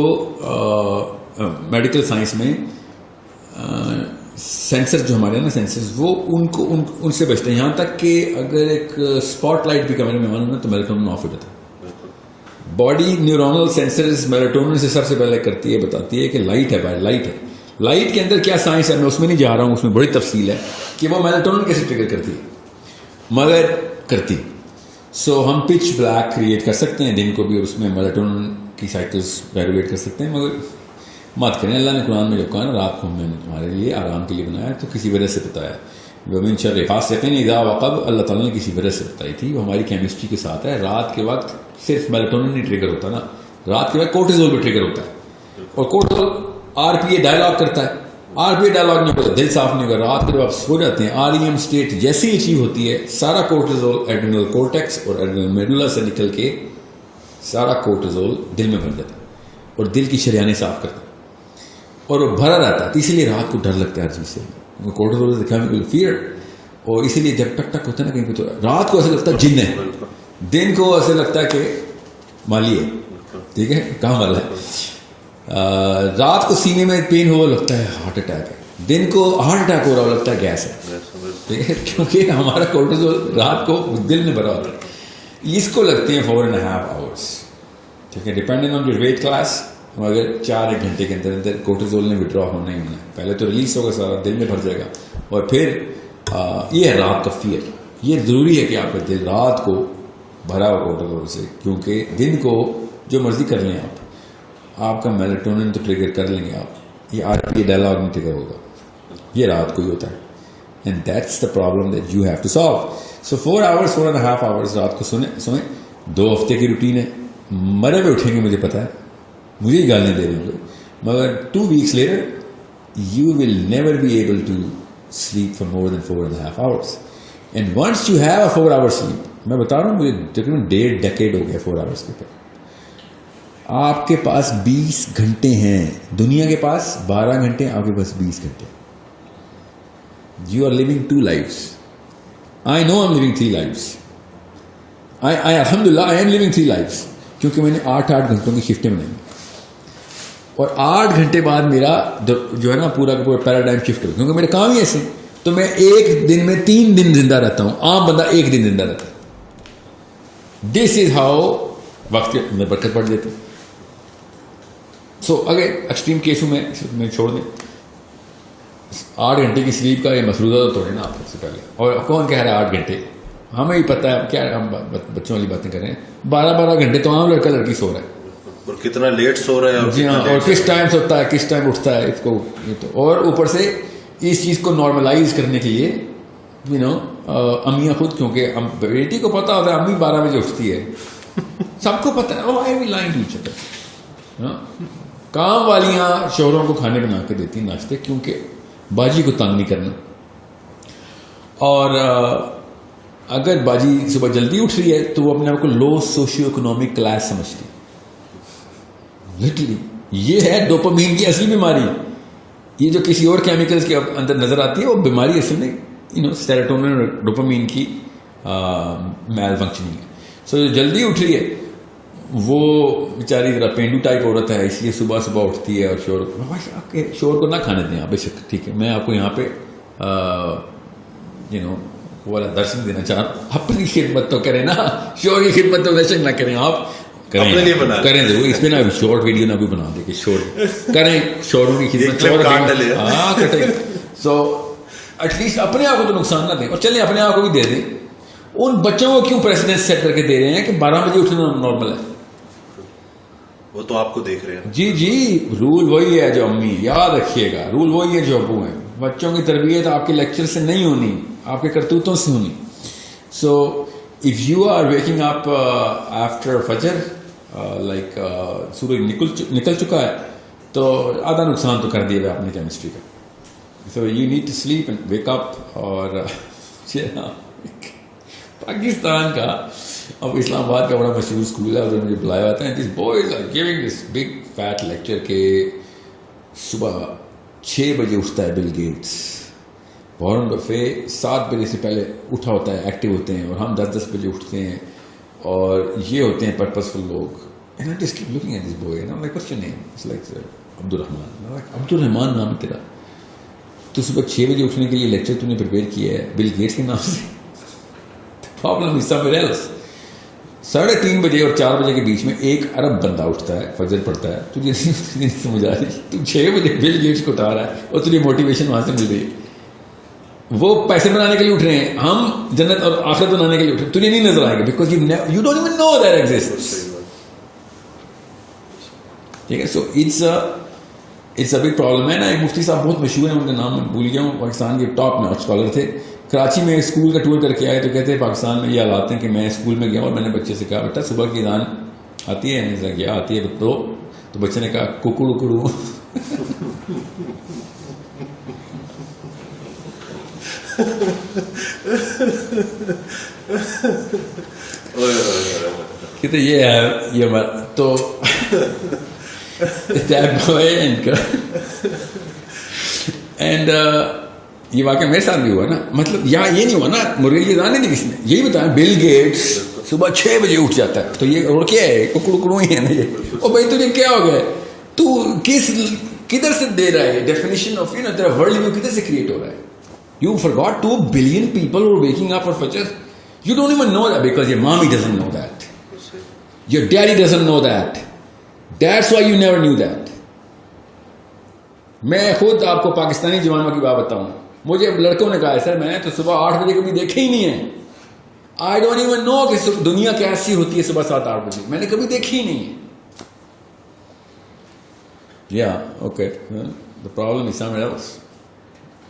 میڈیکل سائنس میں سینسر جو ہمارے ہیں نا سینسرز, وہ ان سے بچتے ہیں. یہاں تک کہ اگر ایک اسپاٹ لائٹ بھی کمرے میں مانو نا تو میلاٹونن آف ہو جاتا ہے. باڈی نیورونل سینسرز میلاٹونن سے سب سے پہلے کرتی ہے, بتاتی ہے کہ لائٹ ہے, بھائی لائٹ ہے. لائٹ کے اندر کیا سائنس ہے میں اس میں نہیں جا رہا ہوں, اس میں بڑی تفصیل ہے کہ وہ میلاٹونن کیسے ٹریگر کرتی ہے, مگر کرتی. سو ہم پچ بلیک کریٹ کر سکتے ہیں دن کو بھی, اور اس میں میلاٹونن کی سائیکلز ریگولیٹ کر سکتے ہیں, مگر مت کریں. اللہ نے قرآن میں جو کہا نا رات کو ہم نے تمہارے لیے آرام کے لیے بنایا, تو کسی وجہ سے بتایا. ومن شر غاسق اذا وقب, اللہ تعالیٰ نے کسی وجہ سے بتائی تھی, وہ ہماری کیمسٹری کے ساتھ ہے. رات کے وقت صرف میلاٹونن نہیں ٹریگر ہوتا نا, رات کے وقت کورٹیزول بھی ٹریگر ہوتا ہے, اور کورٹیزول آر پی اے ڈائلاگ کرتا ہے. آر پی اے ڈائلاگ نہیں ہوتا, دل صاف نہیں ہوگا. رات کو جب آپ سو جاتے ہیں آر ای ایم اسٹیٹ جیسے ہی اچیو ہوتی ہے, سارا کورٹیزول ایڈرینل کورٹیکس اور ایڈرینل میڈولا سے نکل کے سارا کورٹیزول دل میں بھر جاتا ہے اور دل کی شریانیں صاف کرتا ہے, اور وہ بھرا رہتا ہے. اسی لیے رات کو ڈر لگتا ہے ہر چیز سے, کورٹیزول دکھا میں فیئر, اور اسی لیے جب ٹک ٹک ہوتا ہے نا کہیں پہ, تو رات کو ایسا لگتا ہے جن ہے, دن کو ایسا لگتا ہے کہ مالی ہے, ٹھیک ہے, کام والا ہے. رات کو سینے میں پین ہوا لگتا ہے ہارٹ اٹیک ہے, دن کو ہارٹ اٹیک ہو رہا لگتا ہے گیس ہے, ٹھیک ہے, کیونکہ ہمارا کورٹیزول رات کو دل میں بھرا ہوتا ہے. اس کو لگتے ہیں 4.5 hours, ٹھیک ہے, depending on your weight class. مگر 4-1 گھنٹے کے اندر اندر کورٹیزول نے وڈرا ہونا ہی ہونا ہے. پہلے تو ریلیز ہوگا سارا, دل میں بھر جائے گا, اور پھر یہ ہے رات کا فیئر. یہ ضروری ہے کہ آپ کا دل رات کو بھرا ہوا کورٹیزول سے, کیونکہ دن کو جو مرضی کر لیں آپ کا میلاٹونن تو ٹریگر کر لیں گے آپ, یہ آج یہ ڈائلاگ نہیں ٹریگر ہوگا, یہ رات کو ہی ہوتا ہے. And that's the problem that you have to solve. So 4 hours 4.5 hours رات کو سوئیں. 2 ہفتے کی روٹین ہے, مرے میں اٹھیں گے مجھے پتا ہے, مجھے ہی گالیاں دے رہے ہیں لوگ, مگر 2 weeks later you will never be able to sleep for more than 4.5 hours. And once you have a 4 hour sleep, میں بتا رہا ہوں مجھے تقریباً 1.5 decade ہو گیا 4 hours کے اوپر. آپ کے پاس 20 گھنٹے ہیں, دنیا کے پاس 12 گھنٹے, آپ کے پاس 20 گھنٹے. You are living 2 lives. I know I'm living 3 lives. I alhamdulillah I am living 3 lives, کیونکہ میں نے 8 گھنٹوں کی شفٹیں بنائی, اور 8 گھنٹے بعد میرا جو ہے نا پورا کا پورا پیراڈائم شفٹ ہو, کیونکہ میرے کام ہی ایسے, تو میں ایک دن میں 3 دن زندہ رہتا ہوں, عام بندہ 1 دن زندہ رہتا ہے. دس از ہاؤ وقت میں برکت پڑ دیتی. سو اگر ایکسٹریم کیسوں میں چھوڑ دیں, 8 گھنٹے کی سلیپ کا یہ مسودہ تو توڑے نا آپ سب سے پہلے. اور کون کہہ رہا ہے 8 گھنٹے, ہمیں ہی پتہ ہے کیا, ہم بچوں والی باتیں کر رہے ہیں. 12 گھنٹے تو عام لڑکا لڑکی سو رہا ہے, اور کتنا لیٹ سو رہا ہے, جی ہاں, اور کس ٹائم سوتا ہے, کس ٹائم اٹھتا ہے, اس کو یہ تو. اور اوپر سے اس چیز کو نارملائز کرنے کے لیے امیاں خود, کیونکہ بیٹی کو پتا ہوتا ہے امی 12 بجے اٹھتی ہے, سب کو پتا ہے. کام والیاں شوہروں کو کھانے بنا کے دیتی ناشتے, کیونکہ باجی کو تنگ نہیں کرنا. اور اگر باجی صبح جلدی اٹھ رہی ہے تو وہ اپنے آپ کو لو سوشیو اکنامک کلاس سمجھتی. لٹرلی یہ ہے ڈوپامین کی اصلی بیماری. یہ جو کسی اور کیمیکلز کے اندر نظر آتی ہے وہ بیماری اصل میں سیروٹونن اور ڈوپامین کی میل فنکشننگ ہے. سو جو جلدی اٹھ رہی ہے وہ بیچاری ذرا پینڈو ٹائپ عورت ہے, اس لیے صبح اٹھتی ہے, اور شور کو نہ کھانے دیں آپ بے شک, ٹھیک ہے. میں آپ کو یہاں پہ والا درس دینا چاہ رہا ہوں, اپنی خدمت تو کریں نا, شور کی خدمت تو ویسے نہ کریں آپ, کریں ضرور. اس پہ نا شارٹ ویڈیو نہ بھی بنا دے کہ شور کریں, شوروں کی خدمت کٹیں. سو ایٹ لیسٹ اپنے آپ کو تو نقصان نہ دیں, اور چلیں اپنے آپ کو بھی دے دیں. ان بچوں کو کیوں پریسیڈنس سیٹ کر کے دے رہے ہیں کہ 12 بجے اٹھنا نارمل ہے؟ وہ تو آپ کو دیکھ رہے ہیں. جی رول وہی ہے جو امی, یاد رکھیے گا, رول وہی ہے جو ابو ہیں. بچوں کی تربیت آپ کے لیکچر سے نہیں ہونی, آپ کے کرتوتوں سے ہونی. So if you are waking up after فجر, لائک سورج نکل چکا ہے, تو آدھا نقصان تو کر دیا ہے آپ نے کیمسٹری کا. So you need to sleep and wake up. اور پاکستان کا, اب اسلام آباد کا بڑا مشہور اسکول ہے, ادھر مجھے بلایا جاتا ہے. This boys are giving this big fat lecture کہ صبح 6 بجے اٹھتا ہے بل گیٹس, وارن بفے 7 بجے سے پہلے اٹھا ہوتا ہے, ایکٹیو ہوتے ہیں, اور ہم 10 بجے اٹھتے ہیں, اور یہ ہوتے ہیں پرپسفل لوگ. And I just keep looking at this boy and I'm like, what's your name? It's like Abdurrahman. I'm like, Abdurrahman نام ہے تیرا, تو صبح 6 بجے اٹھنے کے لیے لیکچر تو نے پریپیئر کیا ہے بل گیٹس کے نام سے. Problem is somewhere else. 3:30 بجے اور 4 بجے کے بیچ میں 1 ارب بندہ اٹھتا ہے, فجر پڑتا ہے. تجھے نہیں سمجھ آ رہی, تو 6 بجے بل گیٹس کو اٹھا رہا ہے, اور تجھے موٹیویشن وہاں سے مل رہی ہے. وہ پیسے بنانے کے لیے اٹھ رہے ہیں, ہم جنت اور آخرت بنانے کے لیے اٹھ رہے ہیں. تجھے نہیں نظر آئے گا because you don't even know that exists. ٹھیک ہے. So it's a big problem ہے نا. ایک مفتی صاحب بہت مشہور ہیں, ان کا نام بھول گیا ہوں, پاکستان کے ٹاپ ناچ اسکالر تھے. کراچی میں اسکول کا ٹور کر کے آئے, تو کہتے ہیں پاکستان میں یہ حالات ہیں کہ میں اسکول میں گیا اور میں نے بچے سے کہا بیٹا صبح کی اذان آتی ہے, میں نے کہا آتی ہے تو بچے نے کہا ککڑو ککڑو. کہتے یہ ہے یہ ہمارا تو اینڈ یہ واقعہ میرے ساتھ بھی ہوا نا. مطلب یہاں یہ نہیں ہوا نا, مرغے کی اذان نہیں دی کس نے, یہی بتایا بل گیٹس صبح 6 بجے اٹھ جاتا ہے, تو یہ اور کیا ہے, ککڑو ککڑو ہی ہے نا یہ. اور بھائی تجھے کیا ہو گیا, تو کدھر سے دے رہا ہے ڈیفینیشن آف تیرا ورلڈ ویو کدھر سے کریٹ ہو رہا ہے. You forgot 2 billion people who are waking up for Fajr. You don't even know that because your mommy doesn't know that. Your daddy doesn't know that. That's why you never knew that. میں خود آپ کو پاکستانی جوانوں کی بات بتاؤں, مجھے لڑکوں نے کہا ہے سر میں تو صبح 8 بجے کبھی دیکھا ہی نہیں ہے. I don't even know کہ دنیا کیسی ہوتی ہے صبح 7-8 بجے, میں نے کبھی دیکھی ہی نہیں ہے. Yeah, okay. The problem Islam had was.